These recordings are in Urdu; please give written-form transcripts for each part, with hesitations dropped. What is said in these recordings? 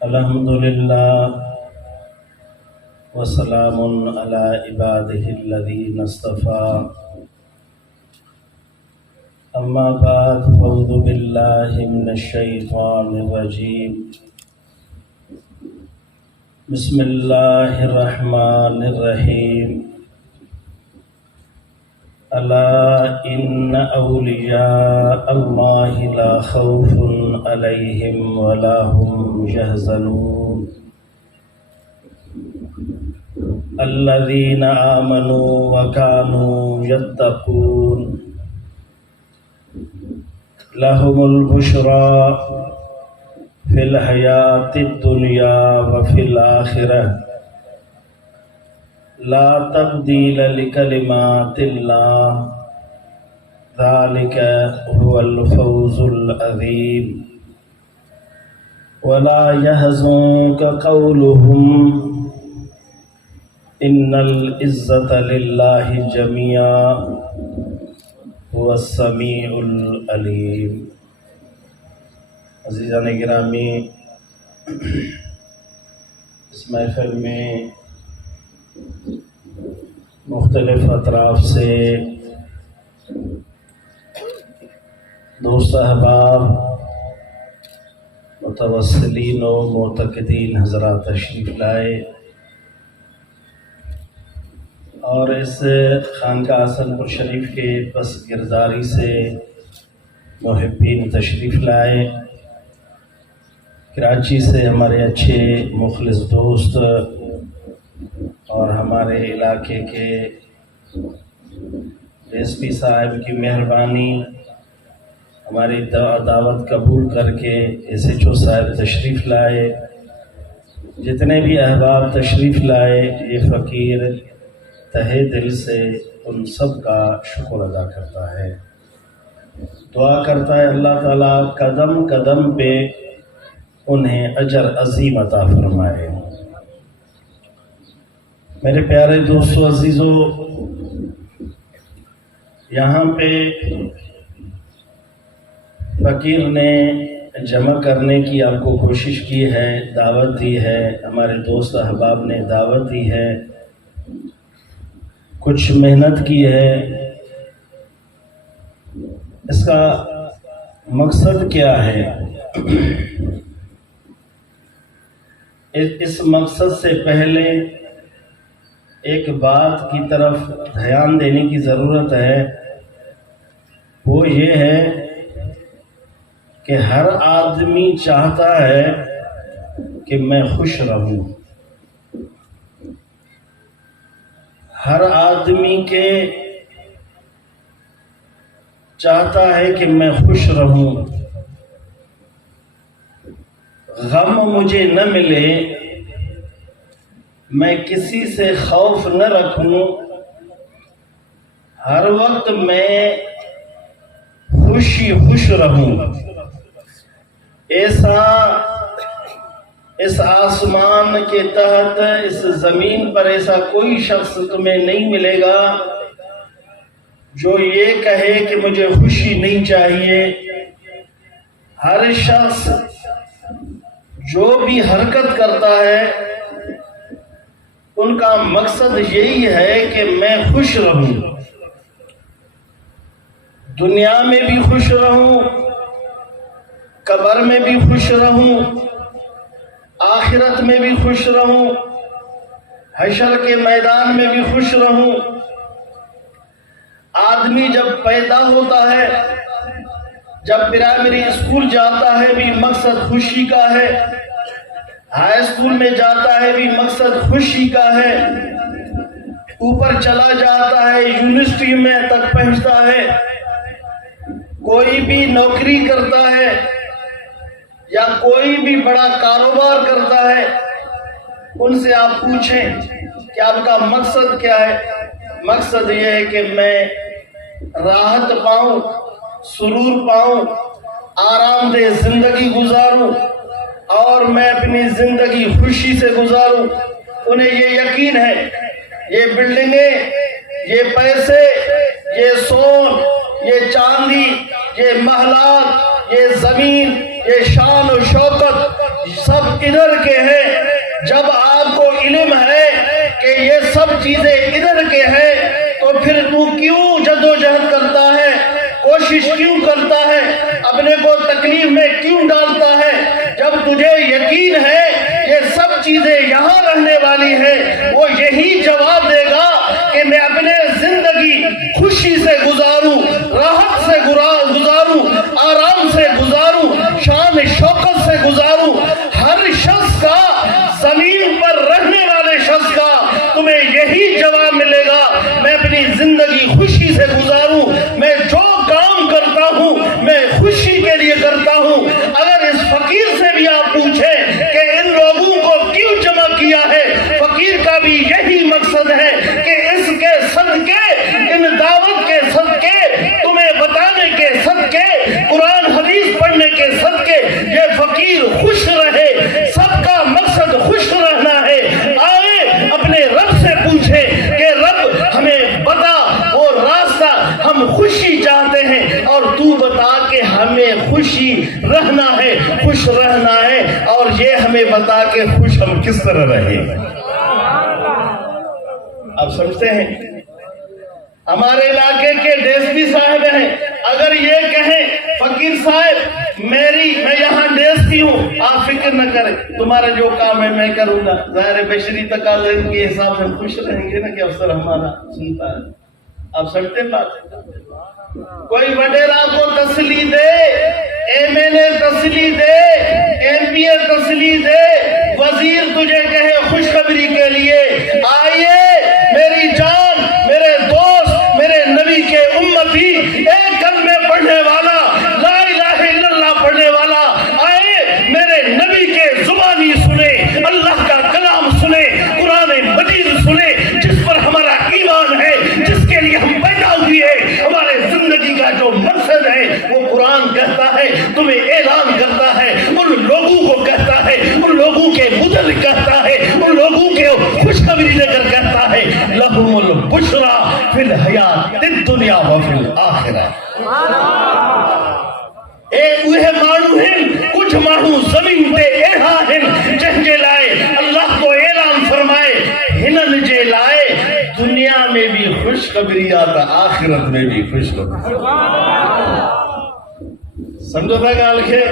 الحمدللہ وسلام علی عباده الذین اصطفى اما بعد فاعوذ باللہ من الشیطان الرجیم بسم اللہ الرحمن الرحیم الا ان اولیاء اللہ لا خوف علیہم ولا هم یحزنون الذین آمنوا وکانوا یتقون لهم البشرى فی الحیاۃ الدنیا وفی الآخرہ لا تبدیل لکلمات اللہ ذلک هو الفوز العظیم ولا يحزنك قولهم ان العزت للہ جميعا هو السمیع العلیم۔ عزیزان گرامی، اس محفل میں مختلف اطراف سے دوست احباب، متوسلین و معتقدین حضرات تشریف لائے اور اس خانقاہ حسن پور شریف کے پس گرداری سے محبین تشریف لائے۔ کراچی سے ہمارے اچھے مخلص دوست اور ہمارے علاقے کے ایس پی صاحب کی مہربانی، ہماری دعوت قبول کر کے ایس ایچ او صاحب تشریف لائے، جتنے بھی احباب تشریف لائے، یہ فقیر تہہ دل سے ان سب کا شکر ادا کرتا ہے، دعا کرتا ہے اللہ تعالیٰ قدم قدم پہ انہیں اجر عظیم عطا فرمائے۔ میرے پیارے دوستو عزیزو، یہاں پہ فقیر نے جمع کرنے کی آپ کو کوشش کی ہے، دعوت دی ہے، ہمارے دوست احباب نے دعوت دی ہے، کچھ محنت کی ہے۔ اس کا مقصد کیا ہے؟ اس مقصد سے پہلے ایک بات کی طرف دھیان دینے کی ضرورت ہے، وہ یہ ہے کہ ہر آدمی چاہتا ہے کہ میں خوش رہوں، ہر آدمی کے چاہتا ہے کہ میں خوش رہوں، غم مجھے نہ ملے، میں کسی سے خوف نہ رکھوں، ہر وقت میں خوش رہوں۔ ایسا اس آسمان کے تحت، اس زمین پر ایسا کوئی شخص تمہیں نہیں ملے گا جو یہ کہے کہ مجھے خوشی نہیں چاہیے۔ ہر شخص جو بھی حرکت کرتا ہے ان کا مقصد یہی ہے کہ میں خوش رہوں، دنیا میں بھی خوش رہوں، قبر میں بھی خوش رہوں، آخرت میں بھی خوش رہوں، حشر کے میدان میں بھی خوش رہوں۔ آدمی جب پیدا ہوتا ہے، جب پرائمری اسکول جاتا ہے بھی مقصد خوشی کا ہے، ہائی اسکول میں جاتا ہے بھی مقصد خوشی کا ہے، اوپر چلا جاتا ہے یونیورسٹی میں تک پہنچتا ہے، کوئی بھی نوکری کرتا ہے یا کوئی بھی بڑا کاروبار کرتا ہے، ان سے آپ پوچھیں کہ آپ کا مقصد کیا ہے؟ مقصد یہ ہے کہ میں راحت پاؤں، سرور پاؤں، آرام دہ زندگی گزاروں اور میں اپنی زندگی خوشی سے گزاروں۔ انہیں یہ یقین ہے یہ بلڈنگیں، یہ پیسے، یہ سون، یہ چاندی، یہ محلات، یہ زمین، یہ شان و شوکت سب ادھر کے ہیں. جب آپ کو علم ہے کہ یہ سب چیزیں ادھر کے ہیں تو پھر تو کیوں جدوجہد کرتا ہے, کوشش کیوں کرتا ہے, اپنے کو تکلیف میں کیوں ڈالتا ہے؟ جب تجھے یقین ہے یہ سب چیزیں یہاں رہنے والی ہیں, وہ یہی جواب دے گا کہ میں اپنے زندگی خوشی سے گزاروں, راحت سے گزاروں, آرام سے گزاروں, شان شوکت سے گزاروں. ہر شخص کا, زمین پر رہنے والے شخص کا تمہیں یہی جواب ملے گا, میں اپنی زندگی خوشی سے گزاروں, میں جو کام کرتا ہوں میں خوشی کے لیے کرتا ہوں. اگر اس فقیر سے بھی آپ پوچھیں کہ ان لوگوں کو کیوں جمع کیا ہے, فقیر کا بھی یہی مقصد ہے کہ اس کے صدقے, ان دعوت کے صدقے, تمہیں بتانے کے صدقے, قرآن حدیث پڑھنے کے صدقے یہ فقیر خوش رہے. سب کا مقصد خوش رہنا ہے. آئے اپنے رب سے پوچھیں کہ رب ہمیں بتا وہ راستہ, ہم خوشی چاہتے ہیں اور تو بتا کہ ہمیں خوشی رہنا ہے, خوش رہنا ہے, اور یہ ہمیں بتا کہ خوش ہم کس طرح رہیں. آپ سمجھتے ہیں ہمارے علاقے کے ڈیسپی صاحب ہیں, اگر یہ کہیں فقیر صاحب میں یہاں ڈیسپی ہوں, آپ فکر نہ کریں, تمہارا جو کام ہے میں کروں گا. ظاہر بشری تقاضے کے حساب سے ہم خوش رہیں گے نا کہ افسر ہمارا سنتا ہے. آپ سمجھتے بات؟ کوئی وڈیرا کو تسلی دے, ایم این اے تسلی دے, ایم پی اے تسلی دے, وزیر تجھے کہے خوشخبری کے لیے آئیے میری جان, میرے دوست, میرے نبی کے امتی, ایک کلمے پڑھنے والا, لا الہ الا اللہ پڑھنے والا, آئے میرے نبی کے زبانی سنے, اللہ کا کلام سنے, قرآن مجید سنے, جس پر ہمارا ایمان ہے, جس کے لیے ہم پیدا ہوئے ہیں. ہمارے زندگی کا جو مقصد ہے وہ قرآن کہتا ہے, تمہیں اعلان کرتا ہے, ان لوگوں کو کہتا ہے, ان لوگوں کے متعلق کہتا ہے, ان لوگوں کے خوشخبری لے کر کہتا ہے لہم البشرا فی الحیات الدنیا وفی الآخرہ. ایک وہ مانو ہیں, کچھ مانو زمین تے ایہا ہیں جن جے لائے اللہ کو اعلان فرمائے, ہنن جے لائے دنیا میں بھی خوشخبری آتا, آخرت میں بھی خوشخبری. سمجھو تھا گال کے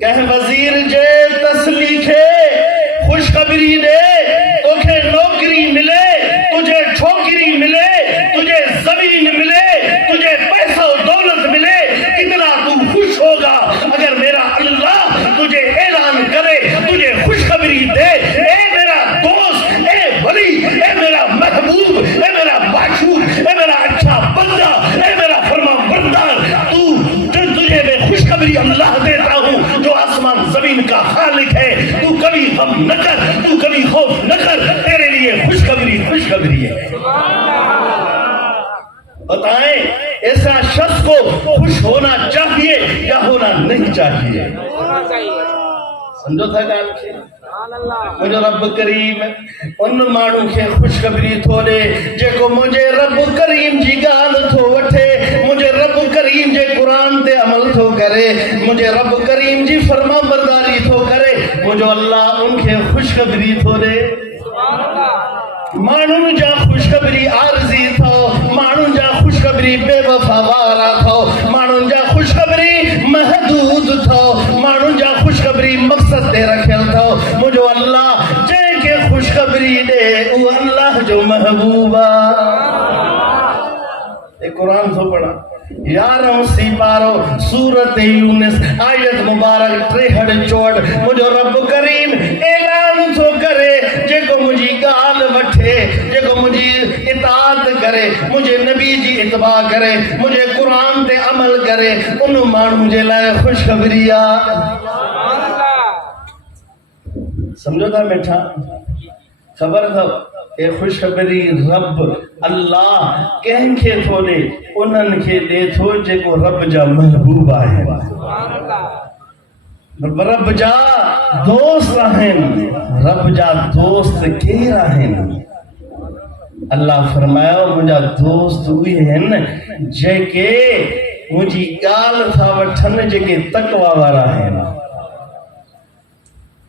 کہ وزیر جے تسلیخے خوشخبری دے, تجھے نوکری ملے, تجھے چھوکری ملے, تجھے زمین ملے, تجھے پیسہ و دولت ملے, کتنا تو خوش ہوگا اگر میرا اللہ تجھے اعلان کرے, تجھے خوشخبری دے, اے میرا دوست, اے ولی, اے میرا محبوب, اے میرا معشوق, اے میرا اچھا بندہ, اے میرا فرما بردار, تجھے میں خوشخبری اللہ دیتا ہوں جو آسمان زمین کا خالق ہے. تو کبھی غم نہ کر, تو کبھی خوف نہ کر, تیرے لیے خوشخبری ہے. بتائیں ایسا شخص کو خوش ہونا چاہیے یا ہونا نہیں چاہیے؟ سمجھو تھا گال کے مجھے رب کریم ان مانو کے خوشخبری تھو دے جے کو مجھے رب کریم جی گال تھو وٹھے, مجھے رب کریم جے قرآن تے عمل تھو کرے, مجھے رب کریم جی فرما برداری تھو کرے, مجھے اللہ ان کے خوشخبری تھو دے. مانو جا خوشخبری عارضی تھو, مانو جا خوشخبری بے وفا وارا تھو, مانو جا خوشخبری محدود تھو, مانو جا خوشخبری مقصد تے رکھل تھو. مجھے اللہ جے کے خوشخبری دے او اللہ جو محبوبہ. ایک قرآن تو پڑھا 11 سپارو سورت یونس آیت مبارک 63. مجھے رب کریم اعلان تو کرے جے کو مجھے گال وٹھے, جے کو مجھے اطاعت کرے, مجھے نبی جی اتباع کرے, مجھے قرآن تے عمل کرے, ان مانو جے لائے خوشخبری آ. سمجھو تھا بیٹھا, خبر تھا اے خوشخبری رب اللہ کہن کے تھو دے, انہن کے دے تھو جے کو رب جا محبوب آئے, رب جا دوست رہن, رب جا دوست کے رہن. اللہ فرمایا مجھا دوست ہوئی ہیں جے کے مجھے گال تھا وٹھن جے کے تقوی وارا ہیں.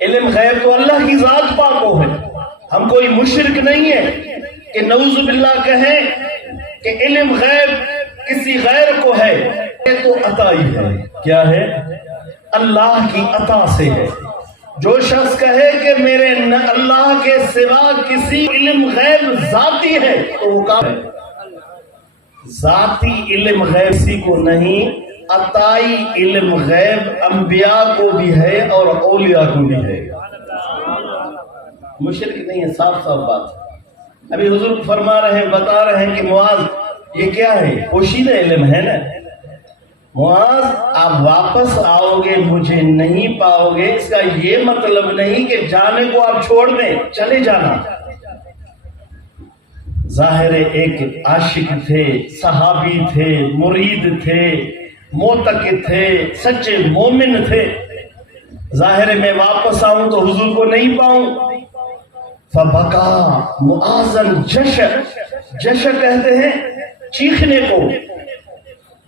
علم غیب تو اللہ کی ذات پاک کو ہے. ہم کوئی مشرک نہیں ہے کہ نعوذ باللہ کہیں کہ علم غیب کسی غیر کو ہے. یہ تو عطا ہی ہے. کیا ہے؟ اللہ کی عطا سے ہے. جو شخص کہے کہ میرے اللہ کے سوا کسی علم غیب ذاتی ہے تو وہ کام ہے. ذاتی علم غیب کسی کو نہیں، عطائی علم غیب انبیاء کو بھی ہے اور اولیاء کو بھی ہے. مشرک نہیں ہے، صاف صاف بات. ابھی حضور فرما رہے ہیں، بتا رہے ہیں کہ معاذ یہ کیا ہے؟ پوشیدہ علم ہے نا. معاذ آپ واپس آؤ گے مجھے نہیں پاؤ گے، اس کا یہ مطلب نہیں کہ جانے کو آپ چھوڑ دیں، چلے جانا. ظاہر ایک عاشق تھے، صحابی تھے، مرید تھے، معتقد تھے، سچے مومن تھے. ظاہر میں واپس آؤں تو حضور کو نہیں پاؤں. فبکا معاذن جش، جش کہتے ہیں چیخنے کو.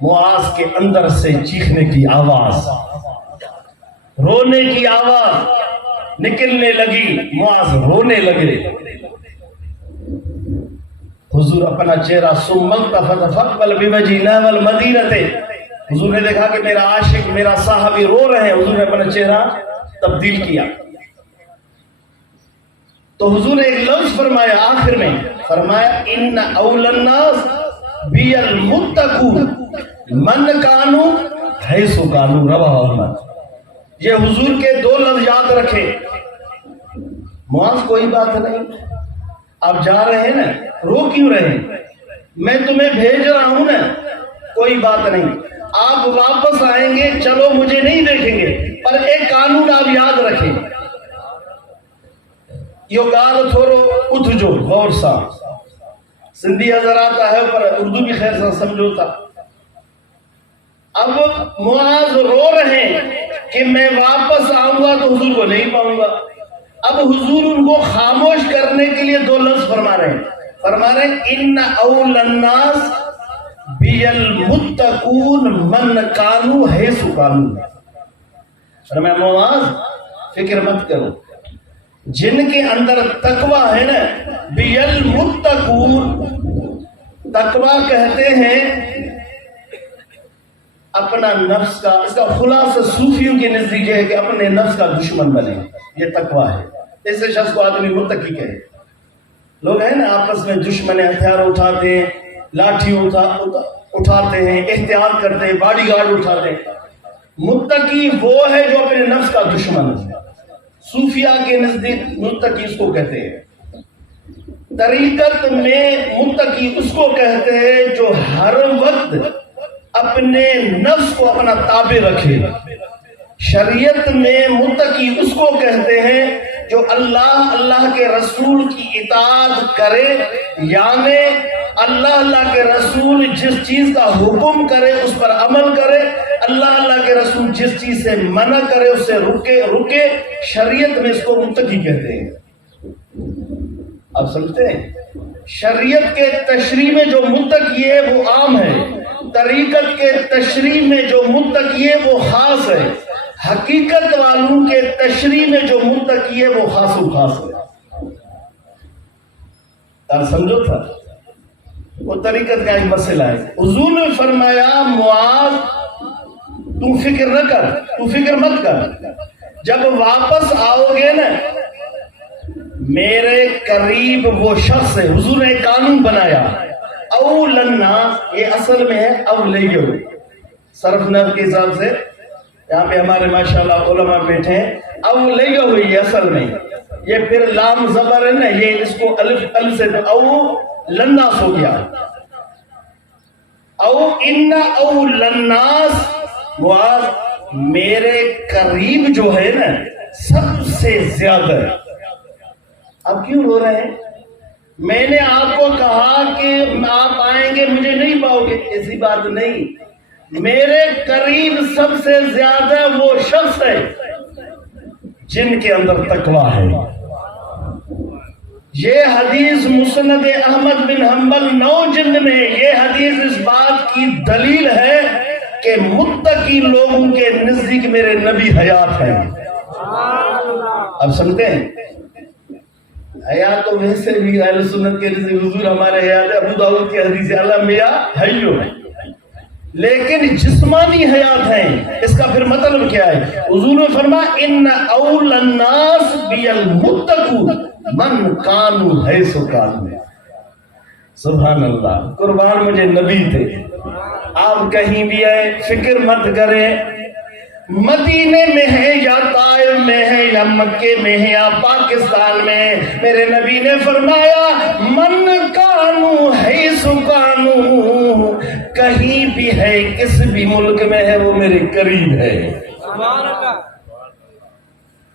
معاذ کے اندر سے چیخنے کی آواز، رونے کی آواز نکلنے لگی. معاذ رونے لگے. حضور اپنا چہرہ فقبل بوجهنا والمدینہ، حضور نے دیکھا کہ میرا عاشق میرا صحابی رو رہے ہیں. حضور نے اپنا چہرہ تبدیل کیا تو حضور نے ایک لفظ فرمایا آخر میں، فرمایا ان اول الناس بی المتقون من کانو حیث کانو. رواہ احمد. یہ حضور کے دو لفظ یاد رکھے. معاذ کوئی بات نہیں، آپ جا رہے ہیں نا، رو کیوں رہے ہیں؟ میں تمہیں بھیج رہا ہوں نا، کوئی بات نہیں. آپ واپس آئیں گے، چلو مجھے نہیں دیکھیں گے، پر ایک قانون آپ یاد رکھیں. یہ گال تھورو اتھ جو غور سا سندھی حضرات ہے پر اردو بھی خیر سا سمجھوتا. اب معاذ رو رہے ہیں کہ میں واپس آؤں گا تو حضور کو نہیں پاؤں گا. اب حضور ان کو خاموش کرنے کے لیے دو لفظ فرما رہے ہیں. فرما رہے ہیں ان اول الناس بی المتقون من کانو حیث کانو. فرمایا معاذ فکر مت کرو، جن کے اندر تقوی ہے نا، بی المتقون. تقوی کہتے ہیں اپنا نفس کا، اس کا خلاصہ صوفیوں کے نزدیک ہے کہ اپنے نفس کا دشمن بنے. یہ تقوی ہے. ایسے شخص کو آدمی متقی کہے. لوگ ہیں نا آپس میں دشمن ہتھیار اٹھاتے ہیں، لاٹھی اٹھاتے ہیں، احتیاط کرتے ہیں، باڈی گارڈ اٹھاتے ہیں. متقی وہ ہے جو اپنے نفس کا دشمن ہے. صوفیاء کے نزدیک متقی اس کو کہتے ہیں. طریقت میں متقی اس کو کہتے ہیں جو ہر وقت اپنے نفس کو اپنا تابع رکھے. شریعت میں متقی اس کو کہتے ہیں جو اللہ کے رسول کی اطاعت کرے، یعنی اللہ کے رسول جس چیز کا حکم کرے اس پر عمل کرے، اللہ کے رسول جس چیز سے منع کرے اس سے رکے. شریعت میں اس کو متقی کہتے ہیں. آپ سمجھتے ہیں؟ شریعت کے تشریح میں جو متقی ہے وہ عام ہے، طریقت کے تشریح میں جو متقی ہے وہ خاص ہے، حقیقت والوں کے تشریح میں جو متقی ہے وہ خاص و خاص ہے. آپ سمجھو تھا؟ وہ طریقت کا ایک مسئلہ ہے. حضور نے فرمایا معاذ تو فکر نہ کر، تو فکر مت کر. جب واپس آؤ گے نا میرے قریب وہ شخص ہے. حضور نے قانون بنایا اول الناس، یہ اصل میں ہے اولیو. صرف نحو کے حساب سے یہاں پہ ہمارے ماشاءاللہ علماء بیٹھے ہیں. اولیو ہوئی اصل میں، یہ پھر لام زبر ہے نا، یہ اس کو الف سے او لناس ہو گیا. او ان اول الناس معاذ میرے قریب جو ہے نا سب سے زیادہ. اب کیوں رو رہے ہیں؟ میں نے آپ کو کہا کہ آپ آئیں گے مجھے نہیں پاؤ گے، ایسی بات نہیں. میرے قریب سب سے زیادہ وہ شخص ہے جن کے اندر تقوی ہے. یہ حدیث مسند احمد بن حنبل 9 جلد میں، یہ حدیث اس بات کی دلیل ہے کہ متقی لوگوں کے نزدیک میرے نبی حیات ہیں. اب سنتے ہیں حیا تو ویسے بھی اہل سنت کے نزدیک حضور ہمارے حیات ابو داؤد کی حدیث اعلیٰ میں حیو ہے، لیکن جسمانی حیات ہیں، اس کا پھر مطلب کیا ہے؟ حضور نے فرمایا ان اول الناس بالمتقون من کانوا حیث کانوا۔ سبحان اللہ، قربان مجھے نبی تھے۔ آپ کہیں بھی آئے فکر مت کریں مدینے میں ہے یا طائف میں ہے یا مکے میں ہے یا پاکستان میں ہے، میرے نبی نے فرمایا من کانوا حیث کانوا، کہیں بھی ہے کس بھی ملک میں ہے وہ میرے قریب ہے۔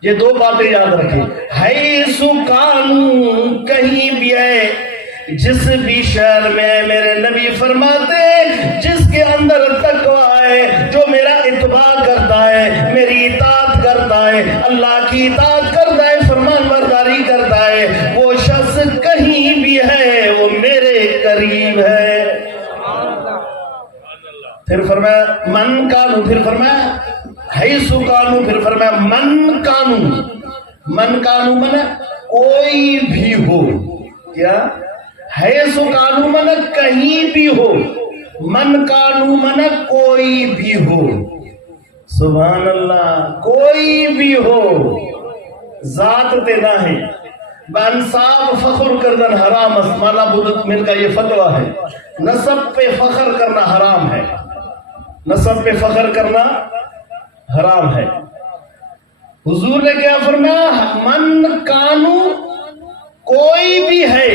یہ دو باتیں یاد رکھیں، حیث کانوا کہیں بھی ہے، جس بھی شہر میں میرے نبی فرماتے جس کے اندر تقویٰ ہے، جو میرا اتباع کرتا ہے، میری اطاعت کرتا ہے، اللہ کی اطاعت کرتا ہے، فرمان برداری کرتا ہے، وہ شخص کہیں بھی ہے وہ میرے قریب ہے۔ پھر فرمایا من کانوا، پھر فرمایا حیث کانوا، پھر فرمایا من کانوا۔ من کانوا من کوئی بھی ہو، کیا؟ حیث کانوا من کہیں بھی ہو، من کانوا من کوئی بھی ہو۔ سبحان اللہ، کوئی بھی ہو، ذات تینا ہے بانصاب فخر کردن حرام است، مالا بدت من کا یہ فتویٰ ہے، نسب پہ فخر کرنا حرام ہے، نسب پہ فخر کرنا حرام ہے۔ حضور نے کیا فرمایا؟ من کانوا کوئی بھی ہے،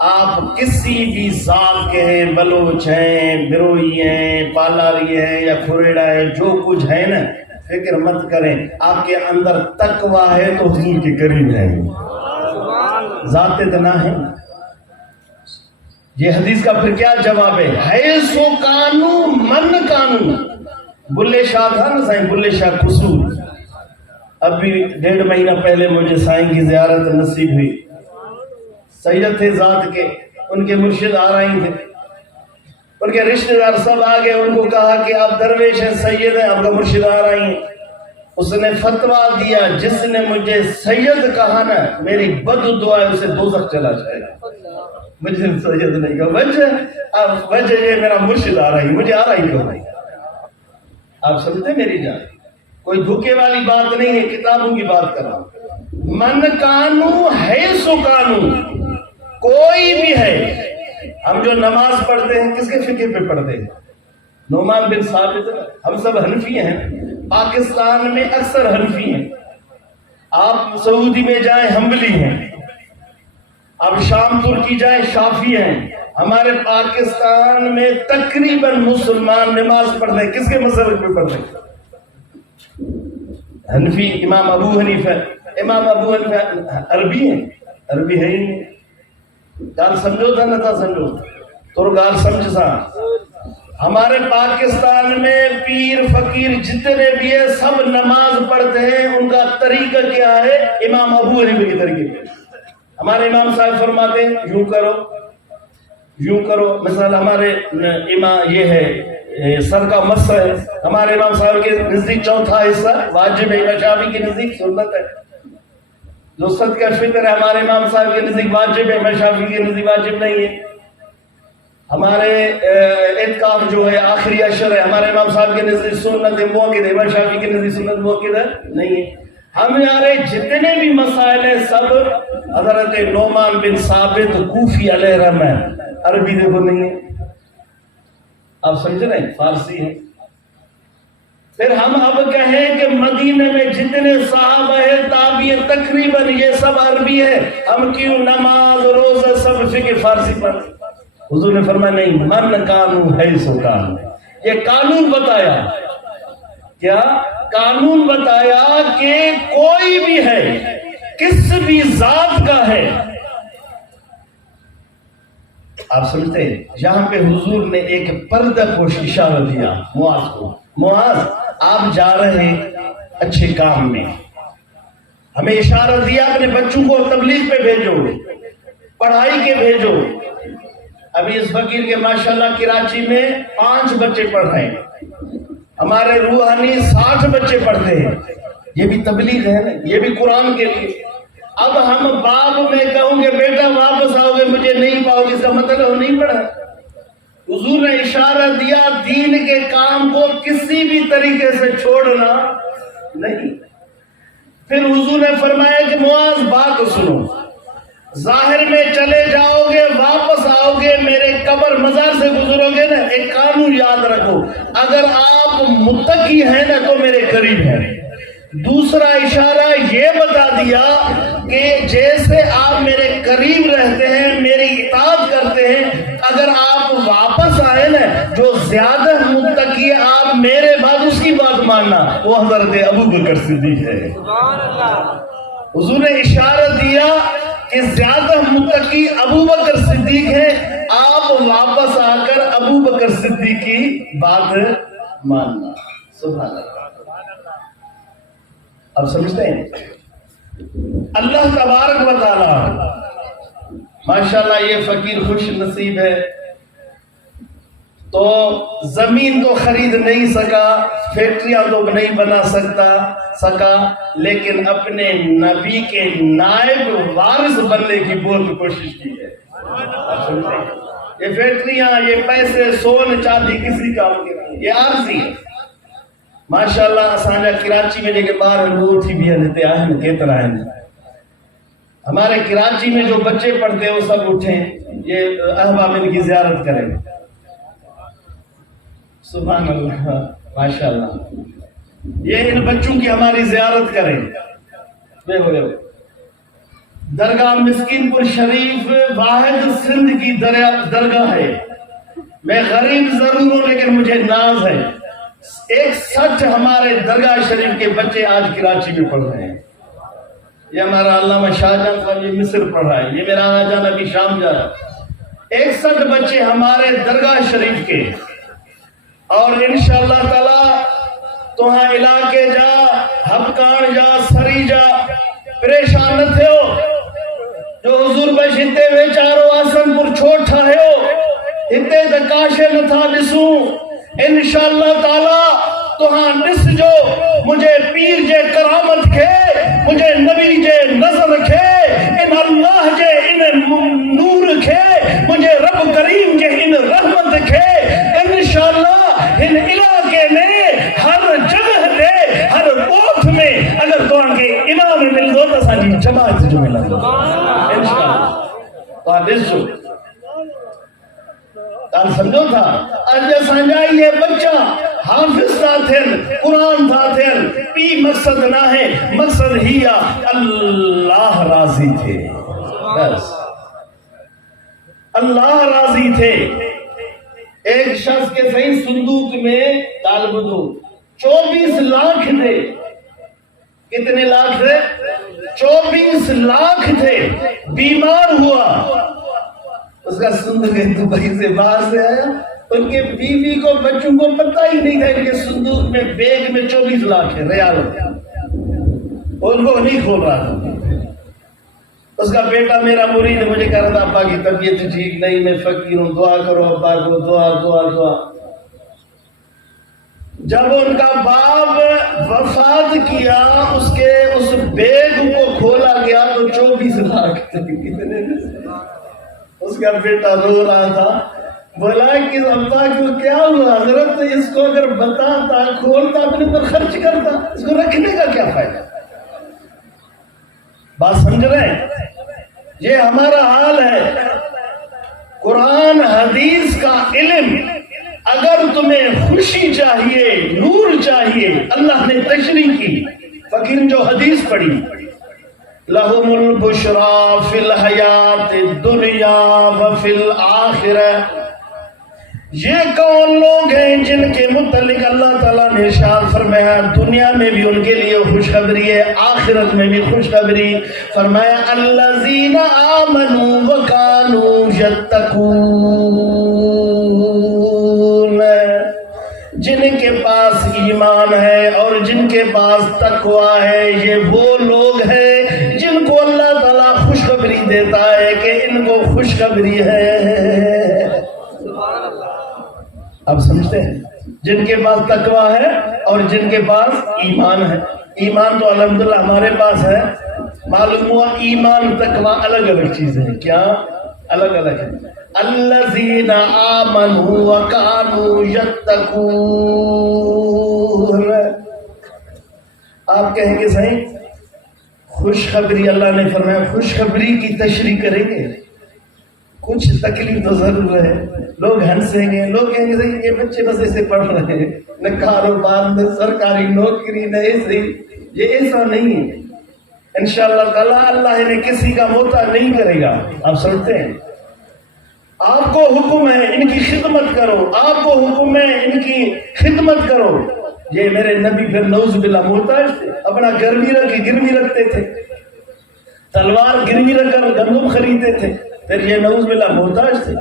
آپ کسی بھی ذات کے ہیں، بلوچ ہیں، بروئی ہیں، پالاری ہیں یا کھریڑا ہے، جو کچھ ہے نا فکر مت کریں، آپ کے اندر تقویٰ ہے تو حضور کے قریب ہے، ذات اتنا ہے۔ یہ حدیث کا پھر کیا جواب ہے؟ حیث کانوا من کانوا۔ بلے شاہ تھا نا سائیں، بلے شاہ قصور، ابھی 1.5 مہینہ پہلے مجھے سائیں کی زیارت نصیب ہوئی، سید تھے ذات کے، ان کے مرشد آ رہے تھے، ان کے رشتہ دار سب آگے، ان کو کہا کہ آپ درویش ہیں، سید ہیں، آپ کا مرشد آ رہی ہیں۔ اس نے فتویٰ دیا جس نے مجھے سید کہا نا میری بد دعا ہے اسے دوزخ چلا جائے گا۔ مجھے سید نہیں کہا، وجہ یہ میرا مرشد آ رہی، مجھے آ رہی کہو۔ آپ سمجھتے میری جان، کوئی دھوکے والی بات نہیں ہے، کتابوں کی بات کر رہا ہوں۔ من کانوا حیث کانوا، کوئی بھی ہے۔ ہم جو نماز پڑھتے ہیں کس کے فکر پہ پڑھتے ہیں؟ نعمان بن ثابت، ہم سب حنفی ہیں، پاکستان میں اکثر حنفی ہیں، آپ سعودی میں جائیں حنبلی ہیں، آپ شام ترکی جائیں شافی ہیں، ہمارے پاکستان میں تقریباً مسلمان نماز پڑھتے ہیں کس کے مذہب پہ پڑھتے ہیں؟ حنفی۔ امام ابو حنیفہ، امام ابو حنیفہ عربی ہیں، عربی ہے ہی نہیں، گال سمجھو تھا نہ تھا سمجھو تو گال سمجھ سا۔ ہمارے پاکستان میں پیر فقیر جتنے بھی ہیں سب نماز پڑھتے ہیں، ان کا طریقہ کیا ہے؟ امام ابو حنیفہ کے طریقے پہ۔ ہمارے امام صاحب فرماتے ہیں یوں کرو یوں کرو، مثلا ہمارے امام یہ ہے سر کا مسح ہے، ہمارے امام صاحب کے نزدیک چوتھا حصہ واجب ہے، امام شافعی کے نزدیک سنت ہے۔ جو ست کا فطر ہے ہمارے امام صاحب کے نزدیک واجب ہے، امام شافعی کے نزدیک واجب نہیں ہے۔ ہمارے اعتکاف جو ہے آخری عشر ہے، ہمارے امام صاحب کے نزدیک سنت موقع ہے، امام شافعی کے نزدیک سنت موقع نہیں ہے۔ ہمارے جتنے بھی مسائل ہیں سب حضرت نعمان بن ثابت کوفی علیہ رحمہ، عربی دیکھو نہیں ہے، آپ سمجھ رہے ہیں، فارسی ہے۔ پھر ہم اب کہیں کہ مدینے میں جتنے صحابہ ہیں تابعین تقریباً یہ سب عربی ہے، ہم کیوں نماز روزہ سب فقہ فارسی پر؟ حضور نے فرمایا نہیں، من کانوا حیث کانوا۔ یہ قانون بتایا، کیا قانون بتایا کہ کوئی بھی ہے کس بھی ذات کا ہے۔ آپ سمجھتے ہیں یہاں پہ حضور نے ایک پردہ پوش اشارہ دیا معاذ کو، معاذ آپ جا رہے ہیں اچھے کام میں، ہمیں اشارہ دیا اپنے بچوں کو تبلیغ پہ بھیجو، پڑھائی کے بھیجو۔ ابھی اس فقیر کے ماشاءاللہ کراچی میں 5 بچے پڑھ رہے ہیں، ہمارے روحانی 60 بچے پڑھتے ہیں، یہ بھی تبلیغ ہے نا، یہ بھی قرآن کے لیے۔ اب ہم باپ میں کہوں کہ بیٹا واپس آؤ گے مجھے نہیں پاؤ گے، اس کا مطلب وہ نہیں پڑھا۔ حضور نے اشارہ دیا دین کے کام کو کسی بھی طریقے سے چھوڑنا نہیں۔ پھر حضور نے فرمایا کہ معاذ بات سنو، ظاہر میں چلے جاؤ گے واپس آؤ گے میرے قبر مزار سے گزرو گے نا، ایک قانون یاد رکھو، اگر آپ متقی ہیں نا تو میرے قریب ہیں۔ دوسرا اشارہ یہ بتا دیا کہ جیسے آپ میرے قریب رہتے ہیں میری اطاعت کرتے ہیں، اگر آپ واپس آئے نا جو زیادہ متقی ہے آپ میرے بعد اس کی بات ماننا، وہ حضرت ابو بکر صدیق ہے۔ حضور نے اشارہ دیا کہ زیادہ متقی ابو بکر صدیق ہے، آپ واپس آ کر ابو بکر صدیق کی بات ماننا۔ سبحان اللہ۔ اب سمجھتے ہیں اللہ تبارک و تعالی ماشاءاللہ یہ فقیر خوش نصیب ہے، تو زمین تو خرید نہیں سکا، فیکٹریاں تو نہیں بنا سکا، لیکن اپنے نبی کے نائب وارث بننے کی بہت کوشش کی ہے۔ یہ فیکٹریاں، یہ پیسے، سون چاندی کسی کام کے نہیں، یہ عارضی ہے۔ ماشاءاللہ اسانجا کراچی میں جے باہر لوگ تھی بھی ہلتے آئیں کیترا ہیں، ہمارے کراچی میں جو بچے پڑھتے ہیں وہ سب اٹھیں، یہ احباب ان کی زیارت کریں۔ سبحان اللہ، ماشاءاللہ، یہ ان بچوں کی ہماری زیارت کریں۔ بے ہوئے درگاہ مسکین پور شریف واحد سندھ کی درگاہ ہے۔ میں غریب ضرور ہوں لیکن مجھے ناز ہے، 160 ہمارے درگاہ شریف کے بچے آج کراچی میں پڑھ رہے ہیں۔ یہ ہمارا علامہ شاہ جان صاحب یہ مصر پڑھ رہا ہے، یہ میرا آنا جان ابھی شام جا رہا ہے۔ 61 بچے ہمارے درگاہ شریف کے، اور انشاءاللہ تعالی توہاں علاقے جا، ہبکان جا، سری جا، پریشان نہ تھے ہو، جو حضور بش ہتے ہوئے چاروں آسن پر چھوٹا ہے ہو، ہتے دکاشے نہ تھا دسوں، انشاءاللہ تعالی تو ہاں نس جو مجھے پیر جے کرامت کھے، مجھے نبی جے نظر کھے، ان اللہ جے ان نور کھے، مجھے رب کریم جے ان رحمت کھے، انشاءاللہ ان علاقے میں ہر جگہ دے، ہر بوتھ میں اگر تو آن کے امام مل دو تو سانی جماعت جو ملا دو انشاءاللہ تو آن نس جو کال سمجھو تھا اجا سانجائی یہ بچہ حافظ تھا تھل، قرآن تھا تھل، پی مقصد نہ ہے، مقصد ہی اللہ راضی تھے، بس اللہ راضی تھے۔ ایک شخص کے صحیح صندوق میں طالب دو 24 لاکھ تھے، کتنے لاکھ تھے؟ 24 لاکھ تھے، بیمار ہوا، اس کا صندوق دبئی سے باہر سے آیا، ان کے بیوی کو بچوں کو پتہ ہی نہیں تھا ان کے صندوق میں بیگ میں 24 لاکھ ہے ریال، ان کو نہیں کھول رہا تھا۔ اس کا بیٹا میرا مرید مجھے کہہ رہا تھا ابا کی طبیعت ٹھیک نہیں، میں فقیر ہوں، دعا کرو ابا کو، دعا دعا دعا۔ جب ان کا باپ وفات کیا اس بیگ کو کھولا گیا تو 24 لاکھ تھے، کتنے؟ اس کا بیٹا رو رہا تھا، بولا کہ ابا کو کیا ہوا حضرت، اس کو اگر بتاتا کھولتا اپنے پر خرچ کرتا، اس کو رکھنے کا کیا فائدہ؟ بات سمجھ رہے ہیں؟ یہ ہمارا حال ہے۔ قرآن حدیث کا علم، اگر تمہیں خوشی چاہیے، نور چاہیے، اللہ نے تشریح کی، فقیر جو حدیث پڑھی، لہم البشرا فی الحیات الدنیا وفی الآخرہ، یہ کون لوگ ہیں جن کے متعلق اللہ تعالیٰ نے ارشاد فرمایا دنیا میں بھی ان کے لیے خوشخبری ہے، آخرت میں بھی خوشخبری، فرمایا الذین آمنوا وکانوا یتقون، جن کے پاس ایمان ہے اور جن کے پاس تقوی ہے، یہ وہ لوگ ہیں جن کو اللہ تعالیٰ خوشخبری دیتا ہے کہ ان کو خوشخبری ہے۔ اب سمجھتے ہیں؟ جن کے پاس تقوی ہے اور جن کے پاس ایمان ہے۔ ایمان تو الحمدللہ ہمارے پاس ہے، معلوم ہوا ایمان تقویٰ الگ الگ چیزیں ہیں. کیا الگ الگ ہے؟ الذین آمنوا وکانوا یتقون. آپ کہیں گے صحیح خوشخبری، اللہ نے فرمایا خوشخبری کی تشریح کریں گے، کچھ تکلیف تو ضرور ہے. لوگ ہنسیں گے، لوگ کہیں گے یہ بچے بس ایسے پڑھ رہے ہیں، نہ کاروبار نہ سرکاری نوکری نہ ایسے. یہ ایسا نہیں ہے. انشاءاللہ تعالیٰ اللہ نے کسی کا محتاج نہیں کرے گا. آپ سمجھتے ہیں؟ آپ کو حکم ہے ان کی خدمت کرو، آپ کو حکم ہے ان کی خدمت کرو. یہ میرے نبی پھر نعوذ باللہ محتاج تھے، اپنا گروی رکھتے تھے، تلوار گروی رکھ کر گندم خریدتے تھے، پھر یہ نعوذ باللہ محتاج تھے.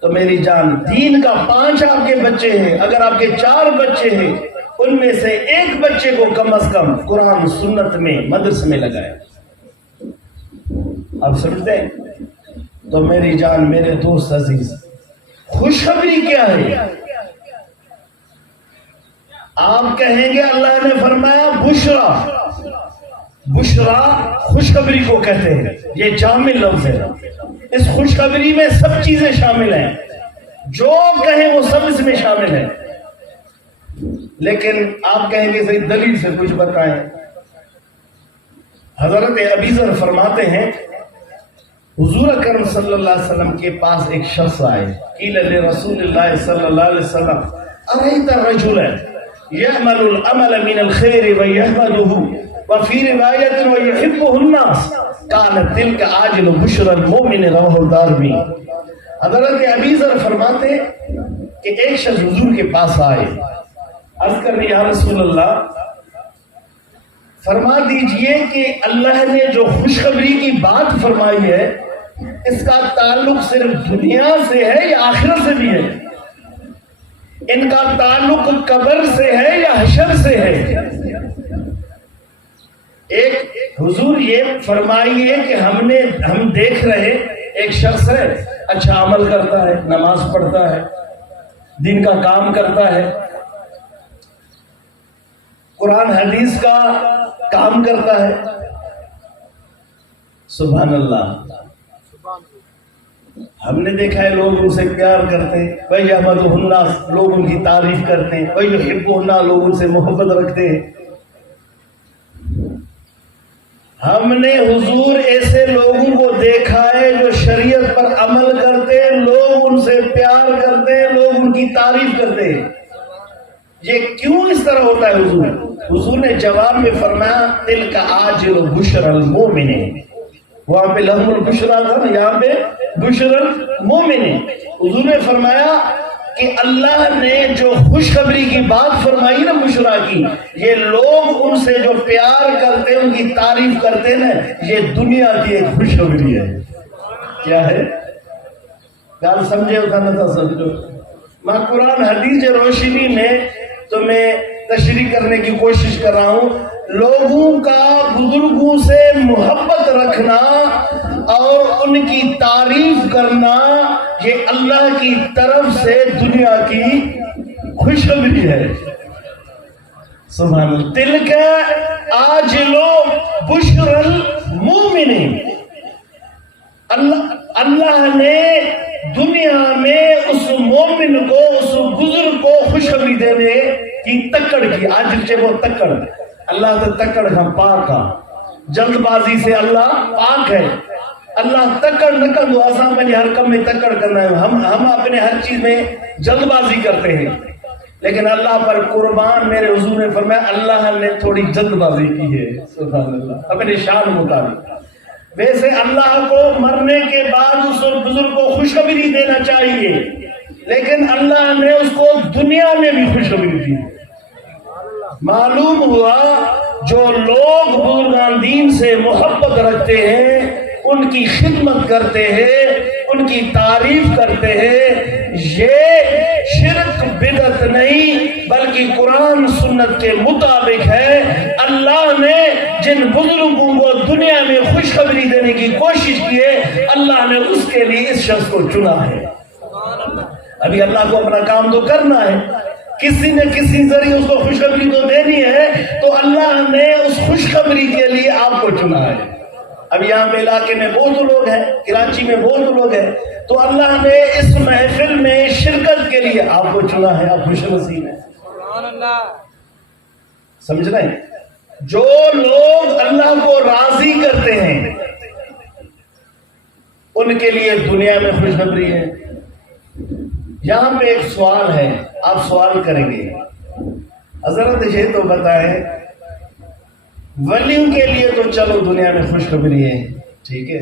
تو میری جان، دین کا 5 آپ کے بچے ہیں، اگر آپ کے 4 بچے ہیں ان میں سے ایک بچے کو کم از کم قرآن سنت میں مدرسے میں لگائے. آپ سمجھتے ہیں؟ تو میری جان، میرے دوست عزیز، خوشخبری کیا ہے؟ آپ کہیں گے اللہ نے فرمایا بشرا. بشرا خوشخبری کو کہتے ہیں، یہ جامع لفظ ہے. اس خوشخبری میں سب چیزیں شامل ہیں، جو کہیں وہ سب اس میں شامل ہیں. لیکن آپ کہیں گے صحیح دلیل سے کچھ بتائیں. حضرت ابی ذر فرماتے ہیں حضور اکرم صلی اللہ علیہ وسلم کے پاس ایک شخص آئے. قیل لرسول اللہ صلی اللہ علیہ وسلم ارأیت الرجل یعمل العمل من الخیر ویحمده وفی روایت ویحبه الناس کانت تلک عاجل بشر المؤمن رواه الدارمی. حضرت ابی ذر فرماتے کہ ایک شخص حضور کے پاس آئے، عرض کر رہی یا رسول اللہ فرما دیجئے کہ اللہ نے جو خوشخبری کی بات فرمائی ہے اس کا تعلق صرف دنیا سے ہے یا آخرت سے بھی ہے؟ ان کا تعلق قبر سے ہے یا حشر سے ہے؟ ایک حضور یہ فرمائیے کہ ہم دیکھ رہے ایک شخص ہے، اچھا عمل کرتا ہے، نماز پڑھتا ہے، دین کا کام کرتا ہے، قرآن حدیث کا کام کرتا ہے. سبحان اللہ. ہم نے دیکھا ہے لوگ ان سے پیار کرتے ہیں، وَيَحْمَدُهُ النَّاسُ، لوگ ان کی تعریف کرتے ہیں، وَيُحِبُّهُ النَّاسُ، لوگ ان سے محبت رکھتے ہیں. ہم نے حضور ایسے لوگوں کو دیکھا ہے جو شریعت پر عمل کرتے ہیں، لوگ ان سے پیار کرتے ہیں، لوگ ان کی تعریف کرتے ہیں. یہ کیوں اس طرح ہوتا ہے؟ حضور نے جواب میں فرمایا تلک عاجل بشر المؤمن. وہاں پہ لہم البشرا تھا، یہاں پہ بشر المؤمن. حضور نے فرمایا کہ اللہ نے جو خوشخبری کی بات فرمائی نا بشرا کی، یہ لوگ ان سے جو پیار کرتے ہیں، ان کی تعریف کرتے ہیں نا، یہ دنیا کی ایک خوشخبری ہے. کیا ہے؟ گال سمجھے ہوتا نہ تھا سمجھو. میں قرآن حدیث روشنی میں تمہیں تشریح کرنے کی کوشش کر رہا ہوں. لوگوں کا بزرگوں سے محبت رکھنا اور ان کی تعریف کرنا یہ اللہ کی طرف سے دنیا کی خوشخبری ہے. سبحان اللہ. تلک عاجل بشر المؤمن. اللہ نے دنیا میں اس مومن کو، اس بزرگ کو خوشخبری دینے کی تکڑ کی. آج سے وہ تکڑ، اللہ سے تکڑ ہم پاک ہاں، جلد بازی سے اللہ پاک ہے. اللہ تکڑ نہ کر دو، آسان میں ہر کم میں تکڑ کرنا ہے. ہم اپنے ہر چیز میں جلد بازی کرتے ہیں، لیکن اللہ پر قربان میرے حضور نے فرمایا اللہ نے تھوڑی جلد بازی کی ہے. سبحان اللہ. اپنے شان مطابق. ویسے اللہ کو مرنے کے بعد اس بزرگ کو خوشخبری دینا چاہیے، لیکن اللہ نے اس کو دنیا میں بھی خوشخبری دی. معلوم ہوا جو لوگ بزرگان دین سے محبت رکھتے ہیں، ان کی خدمت کرتے ہیں، ان کی تعریف کرتے ہیں، یہ شرک بدعت نہیں بلکہ قرآن سنت کے مطابق ہے. اللہ نے جن بزرگوں کو دنیا میں خوشخبری دینے کی کوشش کی ہے، اللہ نے اس کے لیے اس شخص کو چنا ہے. ابھی اللہ کو اپنا کام تو کرنا ہے. کسی نہ کسی ذریعے اس کو خوشخبری تو دینی ہے، تو اللہ نے اس خوشخبری کے لیے آپ کو چنا ہے۔ اب یہاں پہ علاقے میں بہت لوگ ہیں، کراچی میں بہت لوگ ہیں، تو اللہ نے اس محفل میں شرکت کے لیے آپ کو چنا ہے، آپ خوش نصیب ہیں۔ سمجھ رہے ہیں؟ جو لوگ اللہ کو راضی کرتے ہیں ان کے لیے دنیا میں خوشخبری ہے۔ یہاں پہ ایک سوال ہے، آپ سوال کریں گے، حضرت یہ تو بتائیں، ولیوں کے لیے تو چلو دنیا میں خوشخبری ہے، ٹھیک ہے،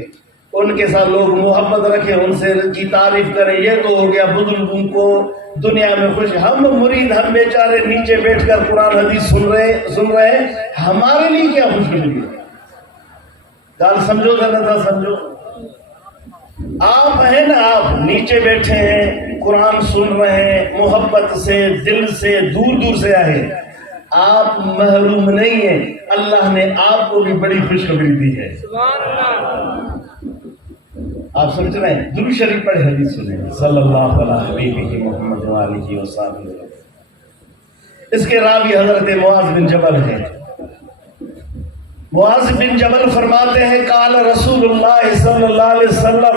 ان کے ساتھ لوگ محبت رکھیں، ان سے کی تعریف کریں، یہ تو ہو گیا بزرگوں کو دنیا میں خوش۔ ہم مرید، ہم بیچارے نیچے بیٹھ کر قرآن حدیث سن رہے ہیں، ہمارے لیے کیا خوشخبری ہے؟ گال سمجھو ذرا سمجھو۔ آپ ہیں نا، آپ نیچے بیٹھے ہیں، قرآن سن رہے ہیں، محبت سے، دل سے، دور دور سے آئے، آپ محروم نہیں ہیں، اللہ نے آپ کو بھی بڑی خوشخبری دی ہے۔ آپ سمجھ رہے ہیں؟ درود شریف پڑھے، حدیث سنیں، صلی اللہ علیہ حبیبہ محمد وآلہ وصحبہ۔ اس کے راوی حضرت معاذ بن جبل ہیں۔ معاذ بن جبل فرماتے ہیں، قال رسول اللہ صلی اللہ علیہ وسلم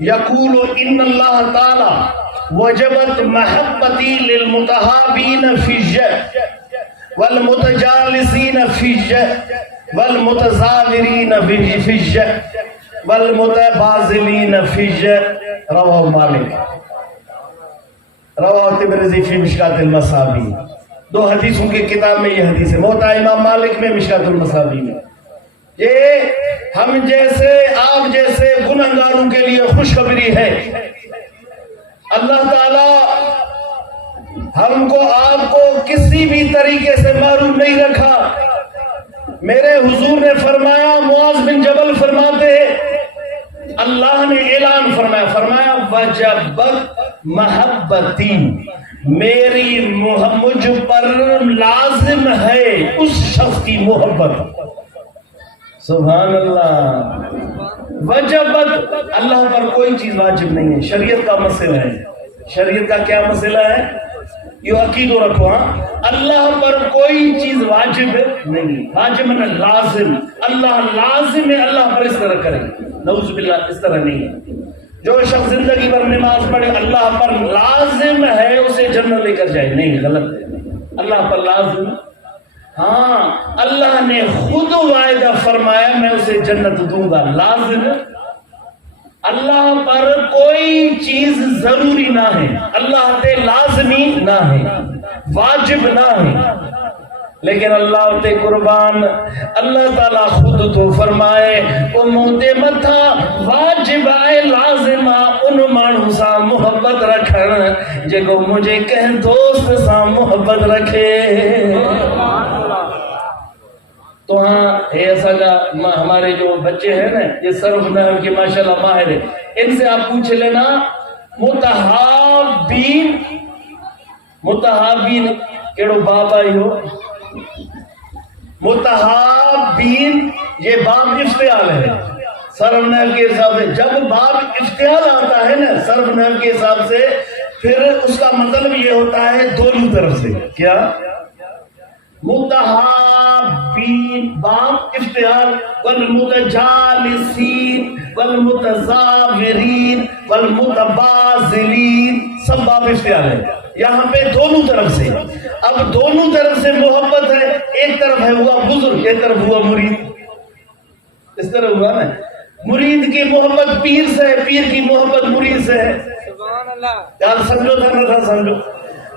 یقول ان اللہ تعالی وجبت محبتی للمتحابین فی الجنہ والمتجالسین فی الجنہ والمتزاورین فی الجنہ والمتبازلین فی الجنہ۔ رواہ مالک، رواہ تبرزی فی مشکات المصابیح۔ دو حدیثوں کی کتاب میں یہ حدیث ہے، موطا امام مالک میں، مشکات المصابیح میں۔ یہ ہم جیسے، آپ جیسے گنہگاروں کے لیے خوشخبری ہے۔ اللہ تعالی ہم کو، آپ کو کسی بھی طریقے سے محروم نہیں رکھا۔ میرے حضور نے فرمایا، معاذ بن جبل فرماتے ہیں، اللہ نے اعلان فرمایا وجبت محبتی، میری مجھ پر لازم ہے اس شخص کی محبت۔ سبحان اللہ۔ وجبت، اللہ پر کوئی چیز واجب نہیں ہے، شریعت کا مسئلہ ہے۔ شریعت کا کیا مسئلہ ہے؟ یہ عقیدہ رکھو، ہاں، اللہ پر کوئی چیز واجب نہیں، واجب ہے لازم، اللہ لازم ہے اللہ پر اس طرح کرے، نعوذ باللہ، اس طرح نہیں ہے۔ جو شخص زندگی پر نماز پڑھے اللہ پر لازم ہے اسے جنت لے کر جائے، نہیں، غلط ہے، اللہ پر لازم، ہاں اللہ نے خود وعدہ فرمایا میں اسے جنت دوں گا، لازم۔ اللہ پر کوئی چیز ضروری نہ ہے، اللہ تے لازمی نہ ہے، واجب نہ ہے، لیکن اللہ تے قربان اللہ تعالیٰ خود تو فرمائے وہ موتے متھا واجب آئے لازمہ ان مانو سا محبت رکھن جے کو مجھے کہیں دوست سا محبت رکھے۔ تو ہاں ایسا ہمارے جو بچے ہیں نا، یہ صرف نحو کے ماشاءاللہ ماہر ہیں، ان سے آپ پوچھ لینا متحابین کیڑو باب آئی ہو؟ متحابین یہ باب افتعال ہے صرف نحو کے حساب سے۔ جب باب افتعال آتا ہے نا صرف نحو کے حساب سے، پھر اس کا مطلب یہ ہوتا ہے دونوں طرف سے۔ کیا؟ متحابین باب افتعال، والمتجالسین والمتزاورین والمتبازلین سب باب افتعال ہے، یہاں پہ دونوں طرف سے۔ اب دونوں طرف سے محبت ہے، ایک طرف ہے ہوا بزرگ، ایک طرف ہوا مرید، اس طرح ہوا نا، مرید کی محبت پیر سے ہے، پیر کی محبت مرید سے ہے۔ سبحان اللہ، یار سمجھو تھا سمجھو۔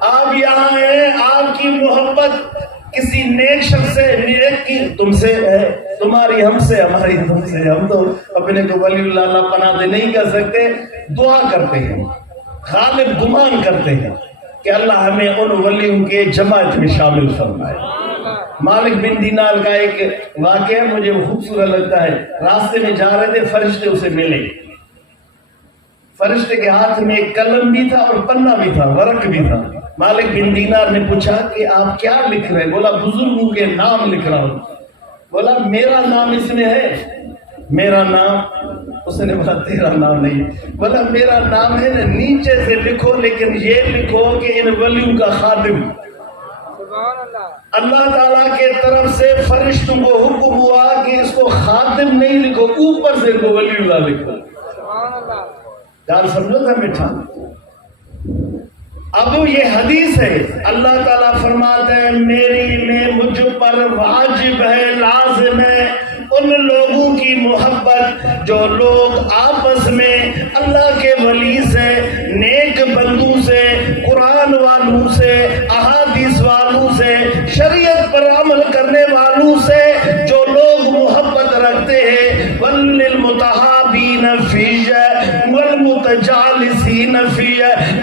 آپ یہاں ہیں، آپ کی محبت کسی نیک شخص سے، نیک کی تم سے ہے، تمہاری ہم سے، ہماری تم سے۔ ہم تو اپنے کو ولی اللہ پناہ دے نہیں کر سکتے، دعا کرتے ہیں، غالب گمان کرتے ہیں کہ اللہ ہمیں ان ولیوں کے جماعت میں شامل فرمائے۔ مالک بن دینار کا ایک واقعہ مجھے خوبصورت لگتا ہے۔ راستے میں جا رہے تھے، فرشتے اسے ملے، فرشتے کے ہاتھ میں ایک قلم بھی تھا اور پنہ بھی تھا، ورق بھی تھا۔ مالک بن دینار نے پوچھا کہ آپ کیا لکھ رہے ہیں؟ بولا بزرگوں کے نام لکھ رہا ہوں۔ بولا میرا نام اس میں ہے؟ میرا نام؟ اس نے بولا تیرا نام نہیں، بولا میرا نام ہے نا، نیچے سے لکھو لیکن یہ لکھو کہ ان ولیوں کا خادم۔ اللہ تعالیٰ کے طرف سے فرشتوں کو حکم ہوا کہ اس کو خادم نہیں لکھو، اوپر سے کو ولی اللہ لکھو۔ یار سمجھو تھا میٹھا۔ اب یہ حدیث ہے، اللہ تعالیٰ فرماتے ہیں مجھ پر واجب ہے، لازم ہے ان لوگوں کی محبت جو لوگ آپس میں اللہ کے ولی سے، نیک بندوں سے، قرآن والوں سے، احادیث والوں سے، شریعت پر عمل کرنے والوں سے جو لوگ محبت رکھتے ہیں، وَلِلْمُتَحَابِينَ فِيَّ وَالْمُتَجَالِسِينَ فِيَّ۔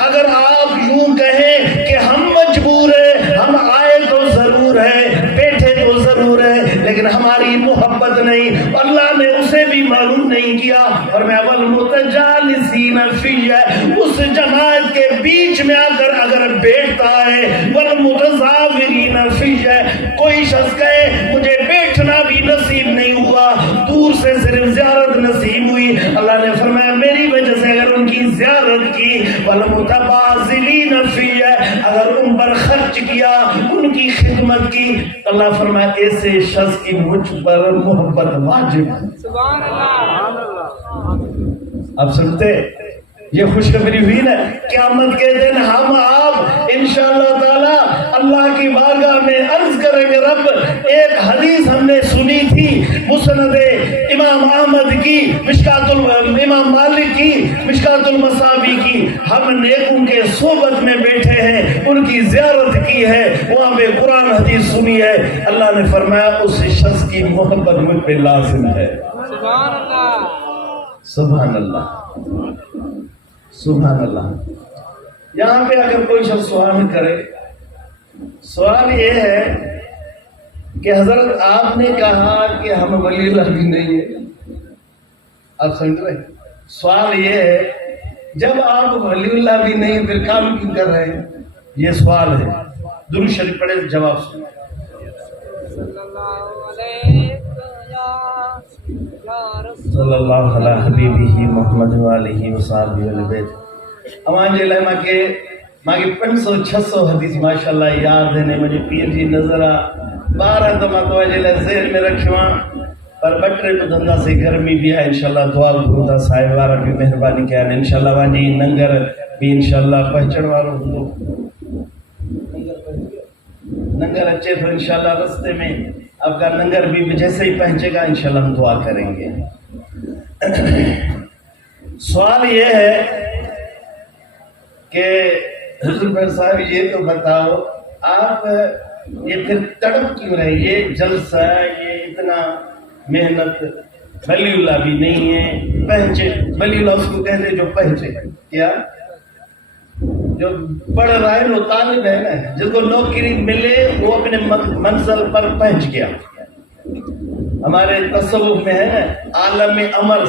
اگر آپ یوں کہیں کہ ہم مجبور ہیں، ہم آئے تو ضرور ہے، بیٹھے تو ضرور ہے، لیکن ہماری محبت نہیں، اللہ نے اسے بھی معلوم نہیں کیا، اور میں والمتجالسین فی، اس جماعت کے بیچ میں آ کر اگر بیٹھتا ہے، والمتزاورین فی، کوئی شخص کہے مجھے بیٹھنا بھی نصیب نہیں ہوا، دور سے صرف زیارت نصیب ہوئی، اللہ نے فرمایا میری وجہ سے اگر ان کی زیارت کی، والمتبازلین فی، اگر ان پر خرچ کیا، ان کی خدمت کی، اللہ فرمایا ایسے شخص کی مجھ پر محبت واجب ہے۔ سبحان اللہ۔ اب سنتے یہ خوشخبری ہوئی نا، قیامت کے دن ہم آپ انشاءاللہ تعالی اللہ کی بارگاہ میں عرض کریں گے، رب ایک حدیث ہم نے سنی تھی مسند امام احمد کی، امام مالک کی، مشکات المصابی کی، ہم نیکوں کے صحبت میں بیٹھے ہیں، ان کی زیارت کی ہے، وہاں پہ قرآن حدیث سنی ہے، اللہ نے فرمایا اس شخص کی محبت مجھ پہ لازم ہے۔ سبحان اللہ، سبحان اللہ، سبحان اللہ۔ یہاں پہ اگر کوئی شخص سوال کرے، سوال یہ ہے کہ حضرت آپ نے کہا کہ ہم ولی اللہ بھی نہیں ہیں، آپ سمجھ رہے ہیں؟ سوال یہ ہے جب آپ ولی اللہ بھی نہیں پھر کام کیوں کر رہے ہیں؟ یہ سوال ہے۔ درود شریف پڑھے جواب سنیں۔ صلی اللہ علیہ حبیبہ محمد وآلہ وصحبہ وسلم۔ امان جی لائمہ کے ماں 500-600 حدیث ماشاءاللہ یاد ہے، مجھے پیر جی نظر آ 12 دمہ توجہ لے ذہن میں رکھواں، پر بٹرے بدندہ سے گرمی بھی ہے، انشاءاللہ دعا بھودا صاحب وارا بھی مہربانی کیا ہے، انشاءاللہ وانجی ننگر بھی انشاءاللہ پہنچن وارو ہوں، ننگر اچھے تو انشاءاللہ رستے میں آپ کا ننگر بھی جیسے ہی پہنچے گا انشاءاللہ ہم دعا کریں گے۔ سوال یہ ہے کہ حضور صاحب یہ تو بتاؤ آپ یہ پھر تڑپ کیوں رہے، یہ جلسہ، یہ اتنا محنت، ولی اللہ بھی نہیں ہے، پہنچے، ولی اللہ اس کو کہتے جو پہنچے، کیا جو پڑھ رہا ہے وہ طالب ہے نا، جس کو نوکری ملے وہ اپنے منزل پر پہنچ گیا۔ ہمارے تصوف میں ہے نا عالم امر،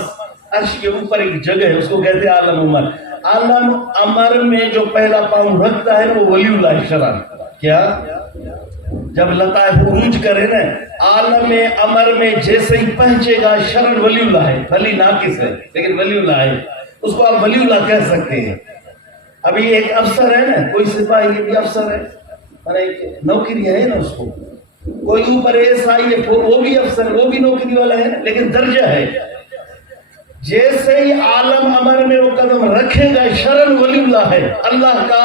عرش کے اوپر ایک جگہ ہے اس کو کہتے ہیں عالم امر، عالم امر میں جو پہلا پاؤں رکھتا ہے وہ ولی اللہ شرعن، کیا جب لطائف عروج کرے نا عالم امر میں جیسے ہی پہنچے گا شرعن ولی اللہ ہے، ولی ناقص ہے لیکن ولی اللہ ہے، اس کو آپ ولی اللہ کہہ سکتے ہیں۔ ابھی ایک افسر ہے نا، کوئی سپاہی بھی افسر ہے، ایک نوکری ہے نا اس کو، کوئی اوپر ایسا ہی ہے وہ بھی افسر، وہ بھی نوکری والا ہے نا، لیکن درجہ ہے۔ جیسے ہی عالم امر میں وہ قدم رکھے گا شرعن ولی اللہ ہے، اللہ کا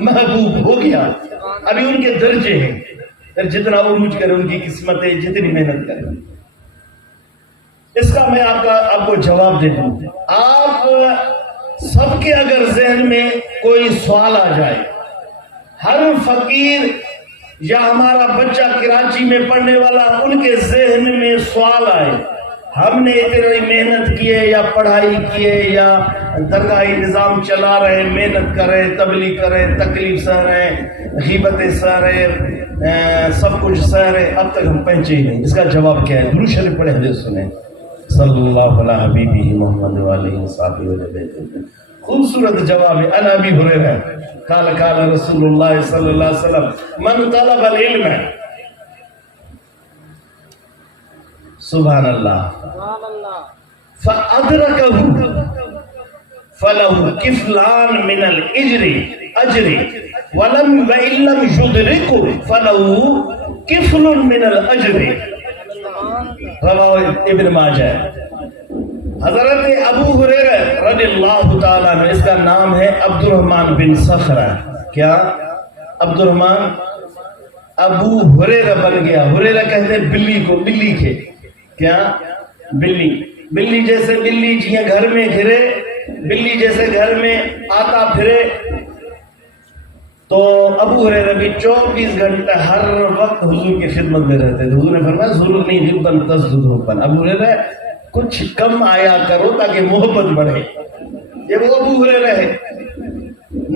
محبوب ہو گیا۔ ابھی ان کے درجے ہیں، پھر جتنا عروج کرے ان کی قسمتیں جتنی محنت کرے۔ اس کا میں آپ کو جواب دے دوں، آپ سب کے اگر ذہن میں کوئی سوال آ جائے، ہر فقیر یا ہمارا بچہ کراچی میں پڑھنے والا ان کے ذہن میں سوال آئے، ہم نے اتنی محنت کی ہے یا پڑھائی کی ہے یا درگاہی نظام چلا رہے، محنت کر رہے، تبلیغ کر رہے، تکلیف سہ رہے، غیبتیں سہ رہے، سب کچھ سہ رہے، اب تک ہم پہنچے ہی نہیں، اس کا جواب کیا ہے؟ درود شریف پڑھے حدیث سنیں، صلی اللہ علیہ حبیبہ محمد وآلہ وصحبہ وسلم۔ خوبصورت جواب ہے۔ انا ابی ہریرہ قال قال رسول اللہ صلی اللہ علیہ وسلم من طلب العلم، سبحان اللہ، فَأَدْرَكَهُ فَلَهُ كِفْلَانْ مِنَ الْأَجْرِ وَإِن لَّمْ يُدْرِكْهُ فَلَهُ كِفْلٌ مِنَ الْأَجْرِ. رواه ابن ماجہ. حضرت ابو ہریرہ رضی اللہ تعالیٰ عنہ، اس کا نام ہے عبد الرحمن بن صخرہ. کیا؟ عبد الرحمن ابو ہریرہ بن گیا. ہریرہ کہتے ہیں بلی کو، بلی کے کیا؟ بلی جیسے بلی جیسے گھر میں گھرے، بلی جیسے گھر میں آتا پھرے. تو ابو ہریرہ بھی 24 گھنٹے ہر وقت حضور کی خدمت میں رہتے تھے. حضور نے فرمایا ضرور نہیں ربن تزدد حبا، ابو ہریرہ کچھ کم آیا کرو تاکہ محبت بڑھے. یہ وہ ابو ہریرہ ہے،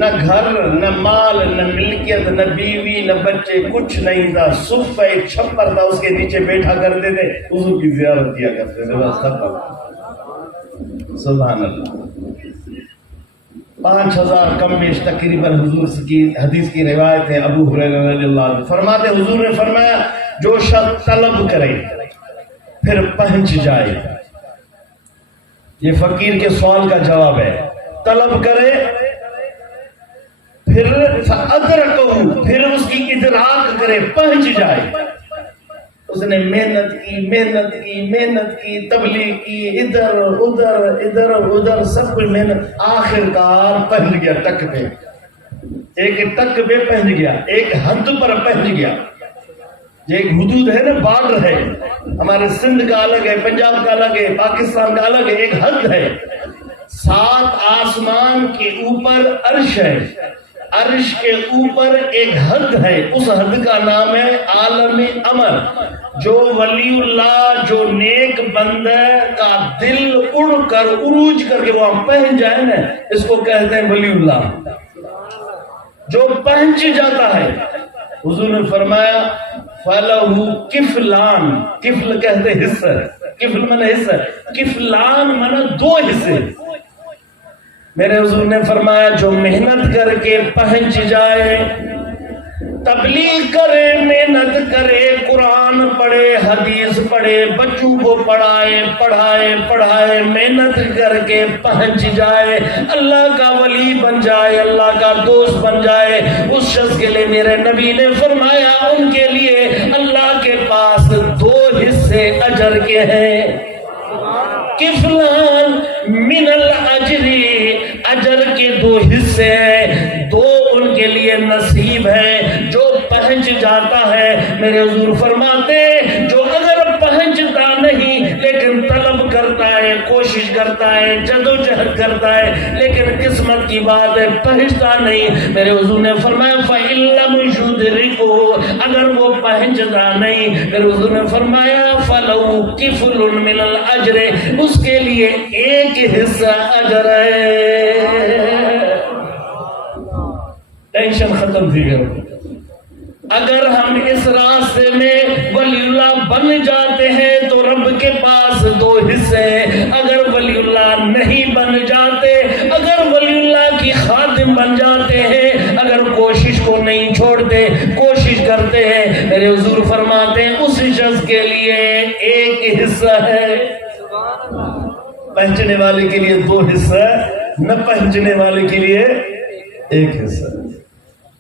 نہ گھر نہ مال نہ ملکیت نہ بیوی نہ بچے، کچھ نہیں تھا. صف ایک چھپر تھا، اس کے نیچے بیٹھا کرتے تھے، حضور کی زیارت کیا کرتے تھے. بس سبحان اللہ. 5000 کم بیش تقریباً حضور کی حدیث کی روایت ہے. ابو ہریرہ رضی اللہ عنہ فرماتے، حضور نے فرمایا جو شخص طلب کرے پھر پہنچ جائے. یہ فقیر کے سوال کا جواب ہے. طلب کرے پھر فَأَدْرَكَهُ، پھر اس کی ادراک کرے، پہنچ جائے. اس نے محنت کی، تبلیغ کی، ادھر ادھر سب کچھ محنت، آخر کار پہنچ گیا ٹک پہ. ایک ٹک پہ پہنچ گیا، ایک حد پر پہنچ گیا. یہ ایک حدود ہے نا، بارڈر ہے. ہمارے سندھ کا الگ ہے، پنجاب کا الگ ہے، پاکستان کا الگ ہے. ایک حد ہے. 7 آسمان کے اوپر عرش ہے، عرش کے اوپر ایک حد ہے. اس حد کا نام ہے عالم امر. جو ولی اللہ، جو نیک بندہ کا دل اڑ کر عروج کر کے وہاں پہنچ جائے نا، اس کو کہتے ہیں ولی اللہ. جو پہنچ جاتا ہے، حضور نے فرمایا فَلَهُ كِفْلَانْ، کفل کہتے حصہ، کفل معنی حصہ، کفلان معنی 2 حصے. میرے حضور نے فرمایا جو محنت کر کے پہنچ جائے، تبلیغ کرے، محنت کرے، قرآن پڑھے، حدیث پڑھے، بچوں کو پڑھائے، محنت کر کے پہنچ جائے، اللہ کا ولی بن جائے، اللہ کا دوست بن جائے، اس شخص کے لیے میرے نبی نے فرمایا ان کے لیے اللہ کے پاس 2 حصے اجر کے ہیں. کفلان من الاجر، اجر کے 2 حصے ہیں، 2 ان کے لیے نصیب ہے. جو پہنچ جاتا ہے، میرے حضور فرماتے جو اگر پہنچتا نہیں لیکن طلب کرتا ہے، کوشش کرتا ہے، جدوجہد کرتا ہے، لیکن قسمت کی بات ہے پہنچتا نہیں، میرے حضور نے فرمایا فَإِن لَّمْ يُدْرِكْهُ، اگر وہ پہنچتا نہیں، میرے حضور نے فرمایا فَلَهُ كِفْلٌ مِّنَ الْأَجْرِ، اس کے لیے 1 حصہ اجر ہے. ٹینشن ختم تھی گئی. اگر ہم اس راستے میں ولی اللہ بن جاتے ہیں تو رب کے پاس 2 حصے ہیں. اگر ولی اللہ نہیں بن جاتے، اگر ولی اللہ کی خادم بن جاتے ہیں، اگر کوشش کو نہیں چھوڑتے، کوشش کرتے ہیں، میرے حضور فرماتے ہیں اس شخص کے لیے 1 حصہ ہے. پہنچنے والے کے لیے 2 حصہ، نہ پہنچنے والے کے لیے 1 حصہ.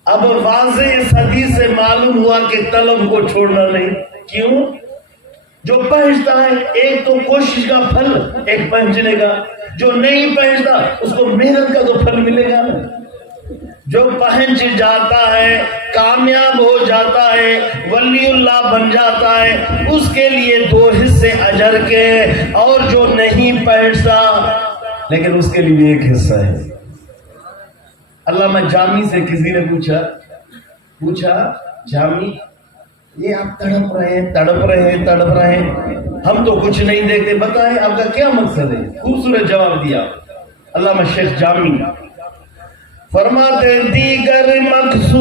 اب واضح اس حدیث سے معلوم ہوا کہ طلب کو چھوڑنا نہیں. کیوں؟ جو پہنچتا ہے ایک تو کوشش کا پھل، ایک پہنچنے کا. جو نہیں پہنچتا اس کو محنت کا تو پھل ملے گا. جو پہنچ جاتا ہے، کامیاب ہو جاتا ہے، ولی اللہ بن جاتا ہے، اس کے لیے 2 حصے اجر کے. اور جو نہیں پہنچتا لیکن اس کے لیے 1 حصہ ہے. علامہ جامی سے کسی نے پوچھا جامی یہ آپ تڑپ رہے ہیں، ہم تو کچھ نہیں دیکھتے، بتائیں آپ کا کیا مقصد ہے؟ خوبصورت جواب دیا علامہ شیخ جامی. فرماتے دیگر مقصود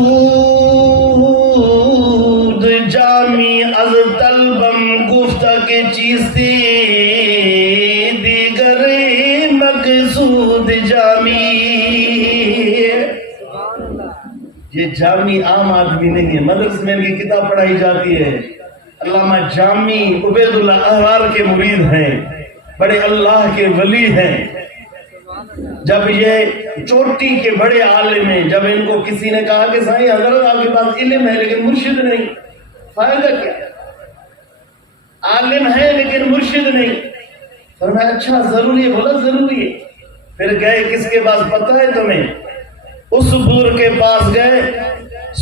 جامی از طلبم گفتہ کے چیستی، دیگر مقصود جامی. یہ جامی عام آدمی نہیں ہے، مدرسے میں ان کی کتاب پڑھائی جاتی ہے. علامہ جامی عبید اللہ احرار کے مرید ہیں، بڑے اللہ کے ولی ہیں، جب یہ چوٹی کے بڑے عالم ہیں، جب ان کو کسی نے کہا کہ سائیں حضرت آپ کے پاس علم ہے لیکن مرشد نہیں، فائدہ کیا؟ عالم ہے لیکن مرشد نہیں۔ فرمایا اچھا ضروری ہے؟ بولا ضروری ہے۔ پھر گئے کس کے پاس پتہ ہے تمہیں؟ اس بزرگ کے پاس گئے،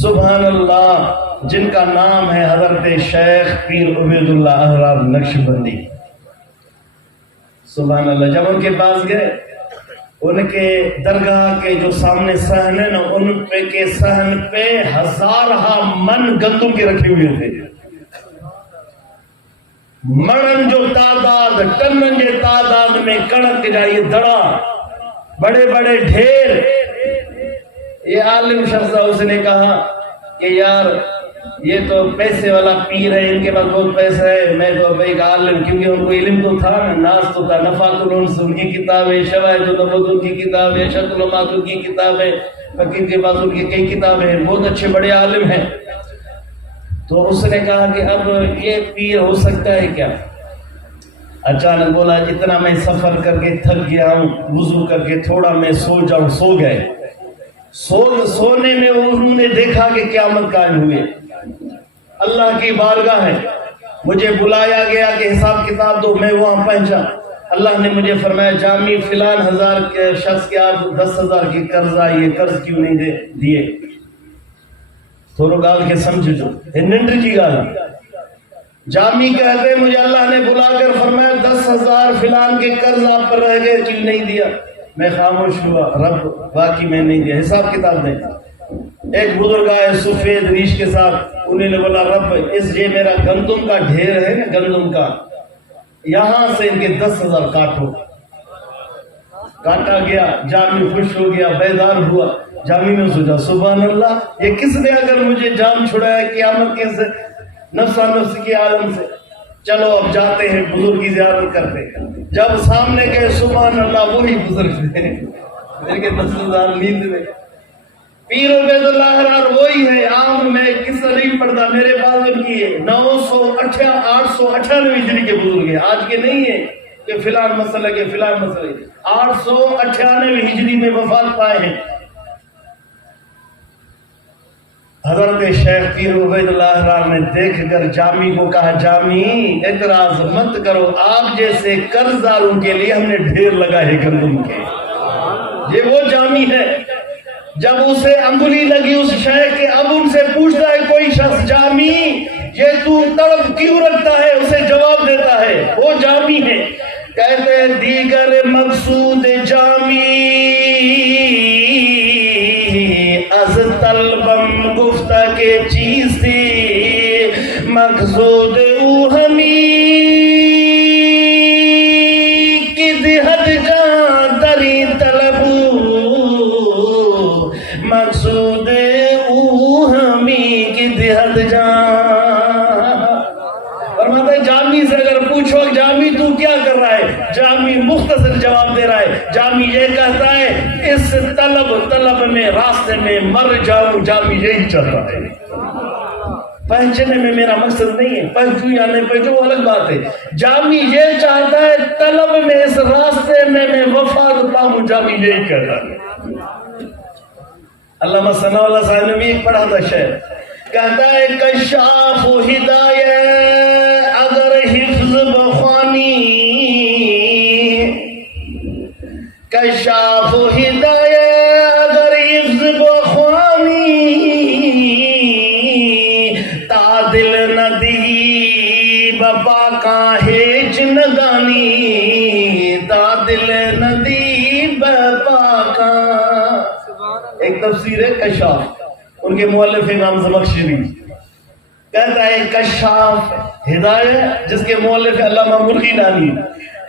سبحان اللہ، جن کا نام ہے حضرت شیخ پیر عبید اللہ احرار نقشبندی، سبحان اللہ۔ جب ان کے پاس گئے، ان کے درگاہ کے جو سامنے صحن ہے نا، ان پہ کے صحن پہ ہزارہ من گندم کے رکھے ہوئے تھے، مڑن جو تعداد، ٹنن جو تعداد میں کڑک جائیے دڑا، بڑے بڑے ڈھیر۔ یہ عالم شخص تھا، اس نے کہا کہ یار یہ تو پیسے والا پیر ہے، ان کے پاس بہت پیسہ ہے، میں تو ایک عالم، کیونکہ ان کو علم تو تھا، ناس تو تھا، نفات الانس ان کی کتاب ہے، شواہد النبوت ان کی کتاب ہے، شکل المات ان کی کتاب ہے، فقیر کے پاس ان کی کئی کتابیں ہیں، بہت اچھے بڑے عالم ہیں۔ تو اس نے کہا کہ اب یہ پیر ہو سکتا ہے کیا؟ اچانک بولا اتنا میں سفر کر کے تھک گیا ہوں، وضو کر کے تھوڑا میں سو جاؤں۔ سو گئے۔ سونے میں انہوں نے دیکھا کہ قیامت قائم ہوئے، اللہ کی بارگاہ ہے، مجھے بلایا گیا کہ حساب کتاب دو، میں وہاں پہنچا، اللہ نے مجھے فرمایا جامی فلان ہزار کے شخص کے آپ 10,000 کی قرض آئی ہے، قرض کیوں نہیں دیے؟ تھوڑا گال کے سمجھ جو ننڈر کی گال۔ جامی کہتے مجھے اللہ نے بلا کر فرمایا 10,000 فلان کے قرض آپ پر رہ گئے، کیوں نہیں دیا؟ میں خاموش ہوا، رب باقی میں نہیں دیا، حساب کتاب دیں۔ ایک بزرگ آئے سفید ریش کے ساتھ، انہیں نے بولا رب اس یہ میرا گندم کا ڈھیر ہے نا، گندم کا، یہاں سے ان کے 10,000 کاٹو۔ کاٹا گیا، جامی خوش ہو گیا، بیدار ہوا۔ جامی میں سوچا سبحان اللہ، یہ کس نے اگر مجھے جان چھڑایا قیامت کے نفسا نفس کے عالم سے؟ چلو اب جاتے ہیں، بزرگ کی زیارت کرتے ہیں۔ جب سامنے گئے سبحان اللہ وہی بزرگ تھے، میرے کے 10,000 نیند میں۔ پیر عبید اللہ احرار وہی ہے، عام میں قصہ نہیں پڑھتا، میرے پاس ان کی 898 ہجری کے بزرگ ہیں، آج کے نہیں ہیں کہ فلان مسئلہ کے فلان مسئلے، 898 ہجری میں وفات پائے ہیں۔ حضرت شیخ پیر عبید اللہ احرار نے دیکھ کر جامی کو کہا جامی اعتراض مت کرو، آپ جیسے قرض داروں کے لیے ہم نے ڈھیر لگا ہے گندم کے۔ یہ وہ جامی ہے، جب اسے انگلی لگی اس شیخ کے، اب ان سے پوچھتا ہے کوئی شخص جامی یہ تو طلب کیوں رکھتا ہے، اسے جواب دیتا ہے، وہ جامی ہے۔ کہتے ہیں دیگر مقصود جامی از طلبم گفتہ کے چیز تھی، مقصود او ہمی کی دہت جان تری طلبو، مقصود او ہمی کی دہت جان۔ فرماتا ہے جامی سے اگر پوچھو جامی تو کیا کر رہا ہے، جامی مختصر جواب دے رہا ہے۔ جامی یہ کہتا ہے اس طلب میں راستے میں مر جاؤں، جامی یہی چل رہا ہے، پہنچنے میں میرا مقصد نہیں ہے، پہنچوں یا نہیں پہنچوں وہ الگ بات ہے۔ جامی یہ چاہتا ہے طلب میں اس راستے میں وفات پاؤں، جامی یہی کہتا ہے۔ علامہ ثناء اللہ صاحب نے بھی ایک پڑھا تھا شعر، کہتا ہے کشاف ہدایت اگر حفظ بخوانی، کشاف ہدایت اگر حفظ بخوانی، تعدل ندی بپا کا ہیچ نگانی، تعدل ندی بپا کا۔ ایک تفسیر ہے کشاف، ان کے مؤلف امام زمخشری، کہتا ہے کشاف ہدایت جس کے مؤلف علامہ مرغی نانی،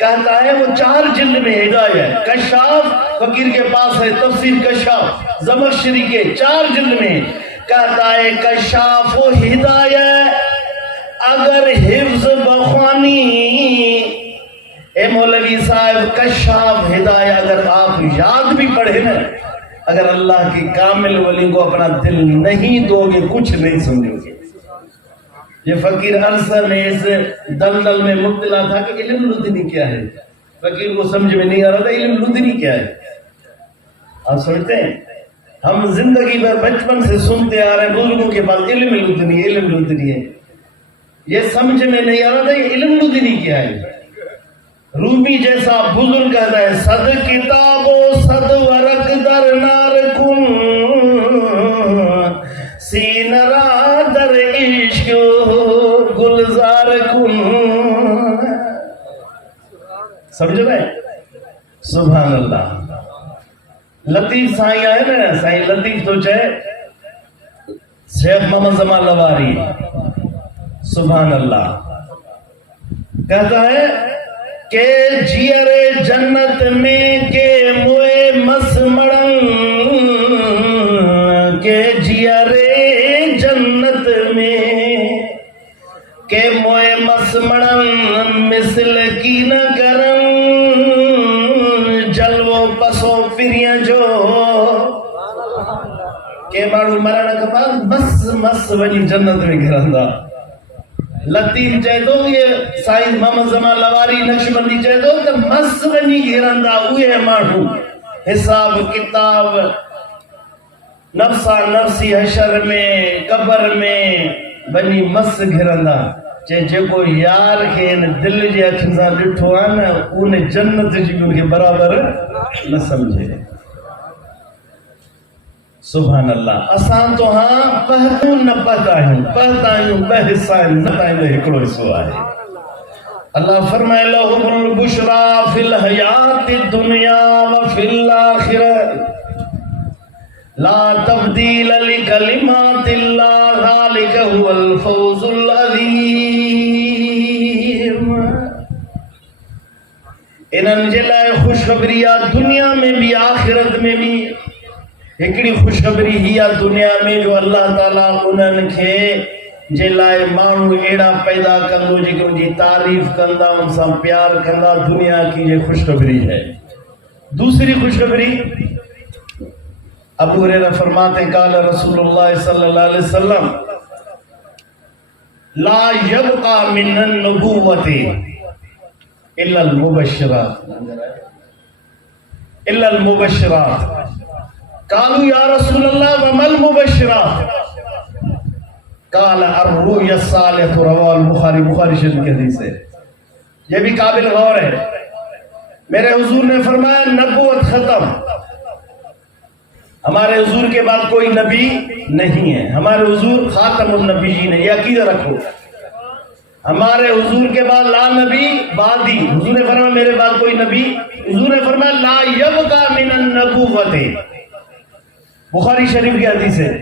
کہتا ہے وہ 4 جلد میں ہدایت، کشاف فقیر کے پاس ہے تفسیر کشاف، زمخشری کے 4 جلد میں، کہتا ہے کشاف و ہدایت اگر حفظ بخوانی۔ اے مولوی صاحب کشاف ہدایت اگر آپ یاد بھی پڑھے نا، اگر اللہ کی کامل ولی کو اپنا دل نہیں دو گے کچھ نہیں سمجھو گے۔ یہ فقیر عرصہ میں اس دلدل میں مبتلا تھا کہ علم الدین کیا ہے، فقیر کو سمجھ میں نہیں آ رہا تھا علم لدنی کیا ہے. آپ سمجھتے ہیں ہم زندگی بھر بچپن سے سنتے آ رہے ہیں بزرگوں کے پاس علم لدنی علم لدنی ہے. یہ سمجھ میں نہیں آ رہا تھا یہ علم لدنی کیا ہے. رومی جیسا بزرگ کہتا ہے صد کتاب و صد ورق در نار کن سین را در عشق گلزار کن. سمجھ رہے ہیں؟ سبحان اللہ. لطیف سائیں آئے نا, سائیں لطیف تو چاہے شیخ محمد زمان لواری, سبحان اللہ, کہتا ہے کہ جیئر جنت میں کے موئے مس مڑن, کہ جیئر جنت میں کے موئے مس مڑن مثل کی نہ کرن جلووں پسو پھریاں جو کہ ماڑو مرن کے بعد مس مس ونی جنت میں گرندا. لطیف چاہے تو یہ سائنس محمد زمان لواری نقشبندی چاہے تو کہ مس ونی گرندا ہوئے ماڑو حساب کتاب نفسا نفسی حشر میں قبر میں ونی مس گرندا. چاہے جو کو یار کے ان دل جے اکھن سان ڈٹھو آنا انہیں جنت جی ان کے برابر نہ سمجھے. سبحان اللہ. اسان تو ہاں پہتوں نہ پہتائیں بحثائیں نہ پہتائیں ہکڑو حصو آئے. اللہ فرمائے لہم البشرا فی الحیات الدنیا وفی الاخرہ لا تبدیل لکلمات اللہ ذالک هو الفوز العظیم. انہاں جے لائے خوشخبری دنیا میں بھی آخرت میں بھی. ہکڑی خوشخبری ہی دنیا میں جو اللہ تعالیٰ انہن کے جے لائے مانو ایڑا پیدا کندو جے کہ ان کی تعریف کندا ان سے پیار کندا دنیا کی یہ خوشخبری ہے. دوسری خوشخبری ابو ہریرہ فرماتے قال رسول اللہ صلی اللہ علیہ وسلم لا یبقى من النبوۃ الا المبشرات الا المبشرات. قالوا یا رسول اللہ وما المبشرات قال الرؤيا الصالحة رواه البخاری. بخاری شریف کی حدیث ہے. یہ بھی قابل غور ہے. میرے حضور نے فرمایا نبوت ختم, ہمارے حضور کے بعد کوئی نبی نہیں ہے. ہمارے حضور خاتم النبیین ہے, یہ عقیدہ رکھو. ہمارے حضور کے بعد لا نبی بعدی. حضور نے فرمایا میرے بعد کوئی نبی. حضور نے فرمایا لا یبقى من النبوۃ. بخاری شریف کی حدیث ہے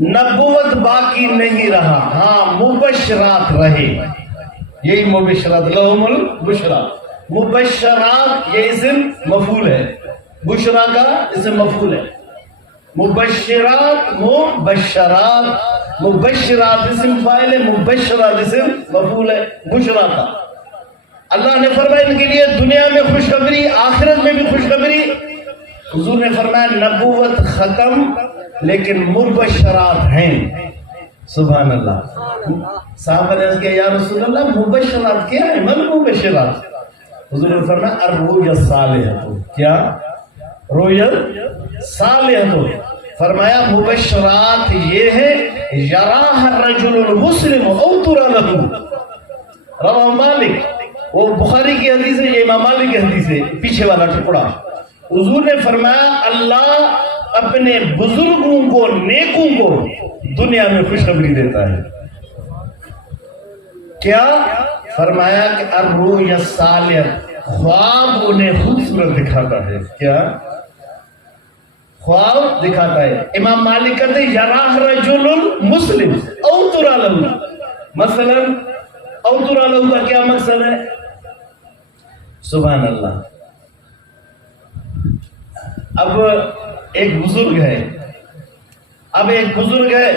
نبوت باقی نہیں رہا, ہاں مبشرات رہے. یہی مبشرات لہم البشرا. مبشرات یہ اسم مفعول ہے, بشرا کا اسم مفعول ہے. مبشرات مبشرات مبشرات اسم فاعل ہے, مبشرات اسم مفعول ہے بشرا کا. اللہ نے فرمایا ان کے لیے دنیا میں خوشخبری آخرت میں بھی خوشخبری. حضور نے فرمایا نبوت ختم لیکن مبشرات ہیں. سبحان اللہ. صحابہ نے عرض کیا یا رسول اللہ مبشرات کیا ہے؟ من مبشرات؟ حضور نے فرمایا الرؤیا الصالحۃ. کیا رؤیا صالحۃ؟ فرمایا مبشرات یہ ہے یراہ الرجل المسلم او ترى له. رواہ مالک. وہ بخاری کی حدیث ہے, یہ امام مالک کی حدیث ہے, پیچھے والا ٹکڑا. حضور نے فرمایا اللہ اپنے بزرگوں کو نیکوں کو دنیا میں خوشخبری دیتا ہے. کیا فرمایا کہ الرؤیا الصالحہ, خواب انہیں خوبصورت دکھاتا ہے. کیا خواب دکھاتا ہے. امام مالک کہتے ہیں یراہ رجل مسلم او ترى له. مثلا او ترى له کا کیا مقصد ہے؟ سبحان اللہ. اب ایک بزرگ ہے,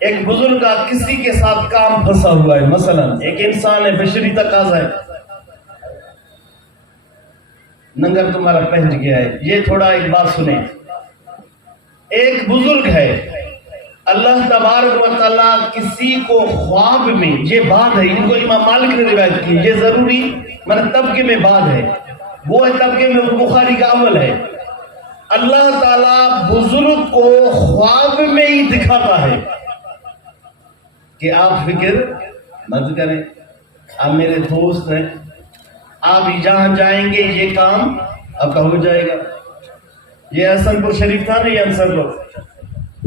ایک بزرگ کا کسی کے ساتھ کام پھنسا ہوا ہے. مثلا ایک انسان ہے, بشری تقاضا ہے, ننگر تمہارا پہنچ گیا ہے. یہ تھوڑا ایک بات سنیں. ایک بزرگ ہے, اللہ تبارک و تعالیٰ کسی کو خواب میں، یہ بات ہے، ان کو امام مالک نے روایت کی، یہ ضروری طبقے میں بات ہے، وہ ہے طبقے میں بخاری کا عمل ہے، اللہ تعالیٰ بزرگ کو خواب میں ہی دکھاتا ہے کہ آپ فکر مت کریں، آپ میرے دوست ہیں، آپ جہاں جائیں گے یہ کام آپ کا ہو جائے گا۔ یہ حسن پور شریف تھا نا، یہ انصر کو،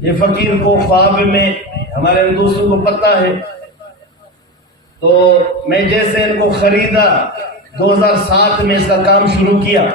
یہ فقیر کو خواب میں، ہمارے دوستوں کو پتہ ہے، تو میں جیسے ان کو خریدا 2007 میں اس کا کام شروع کیا۔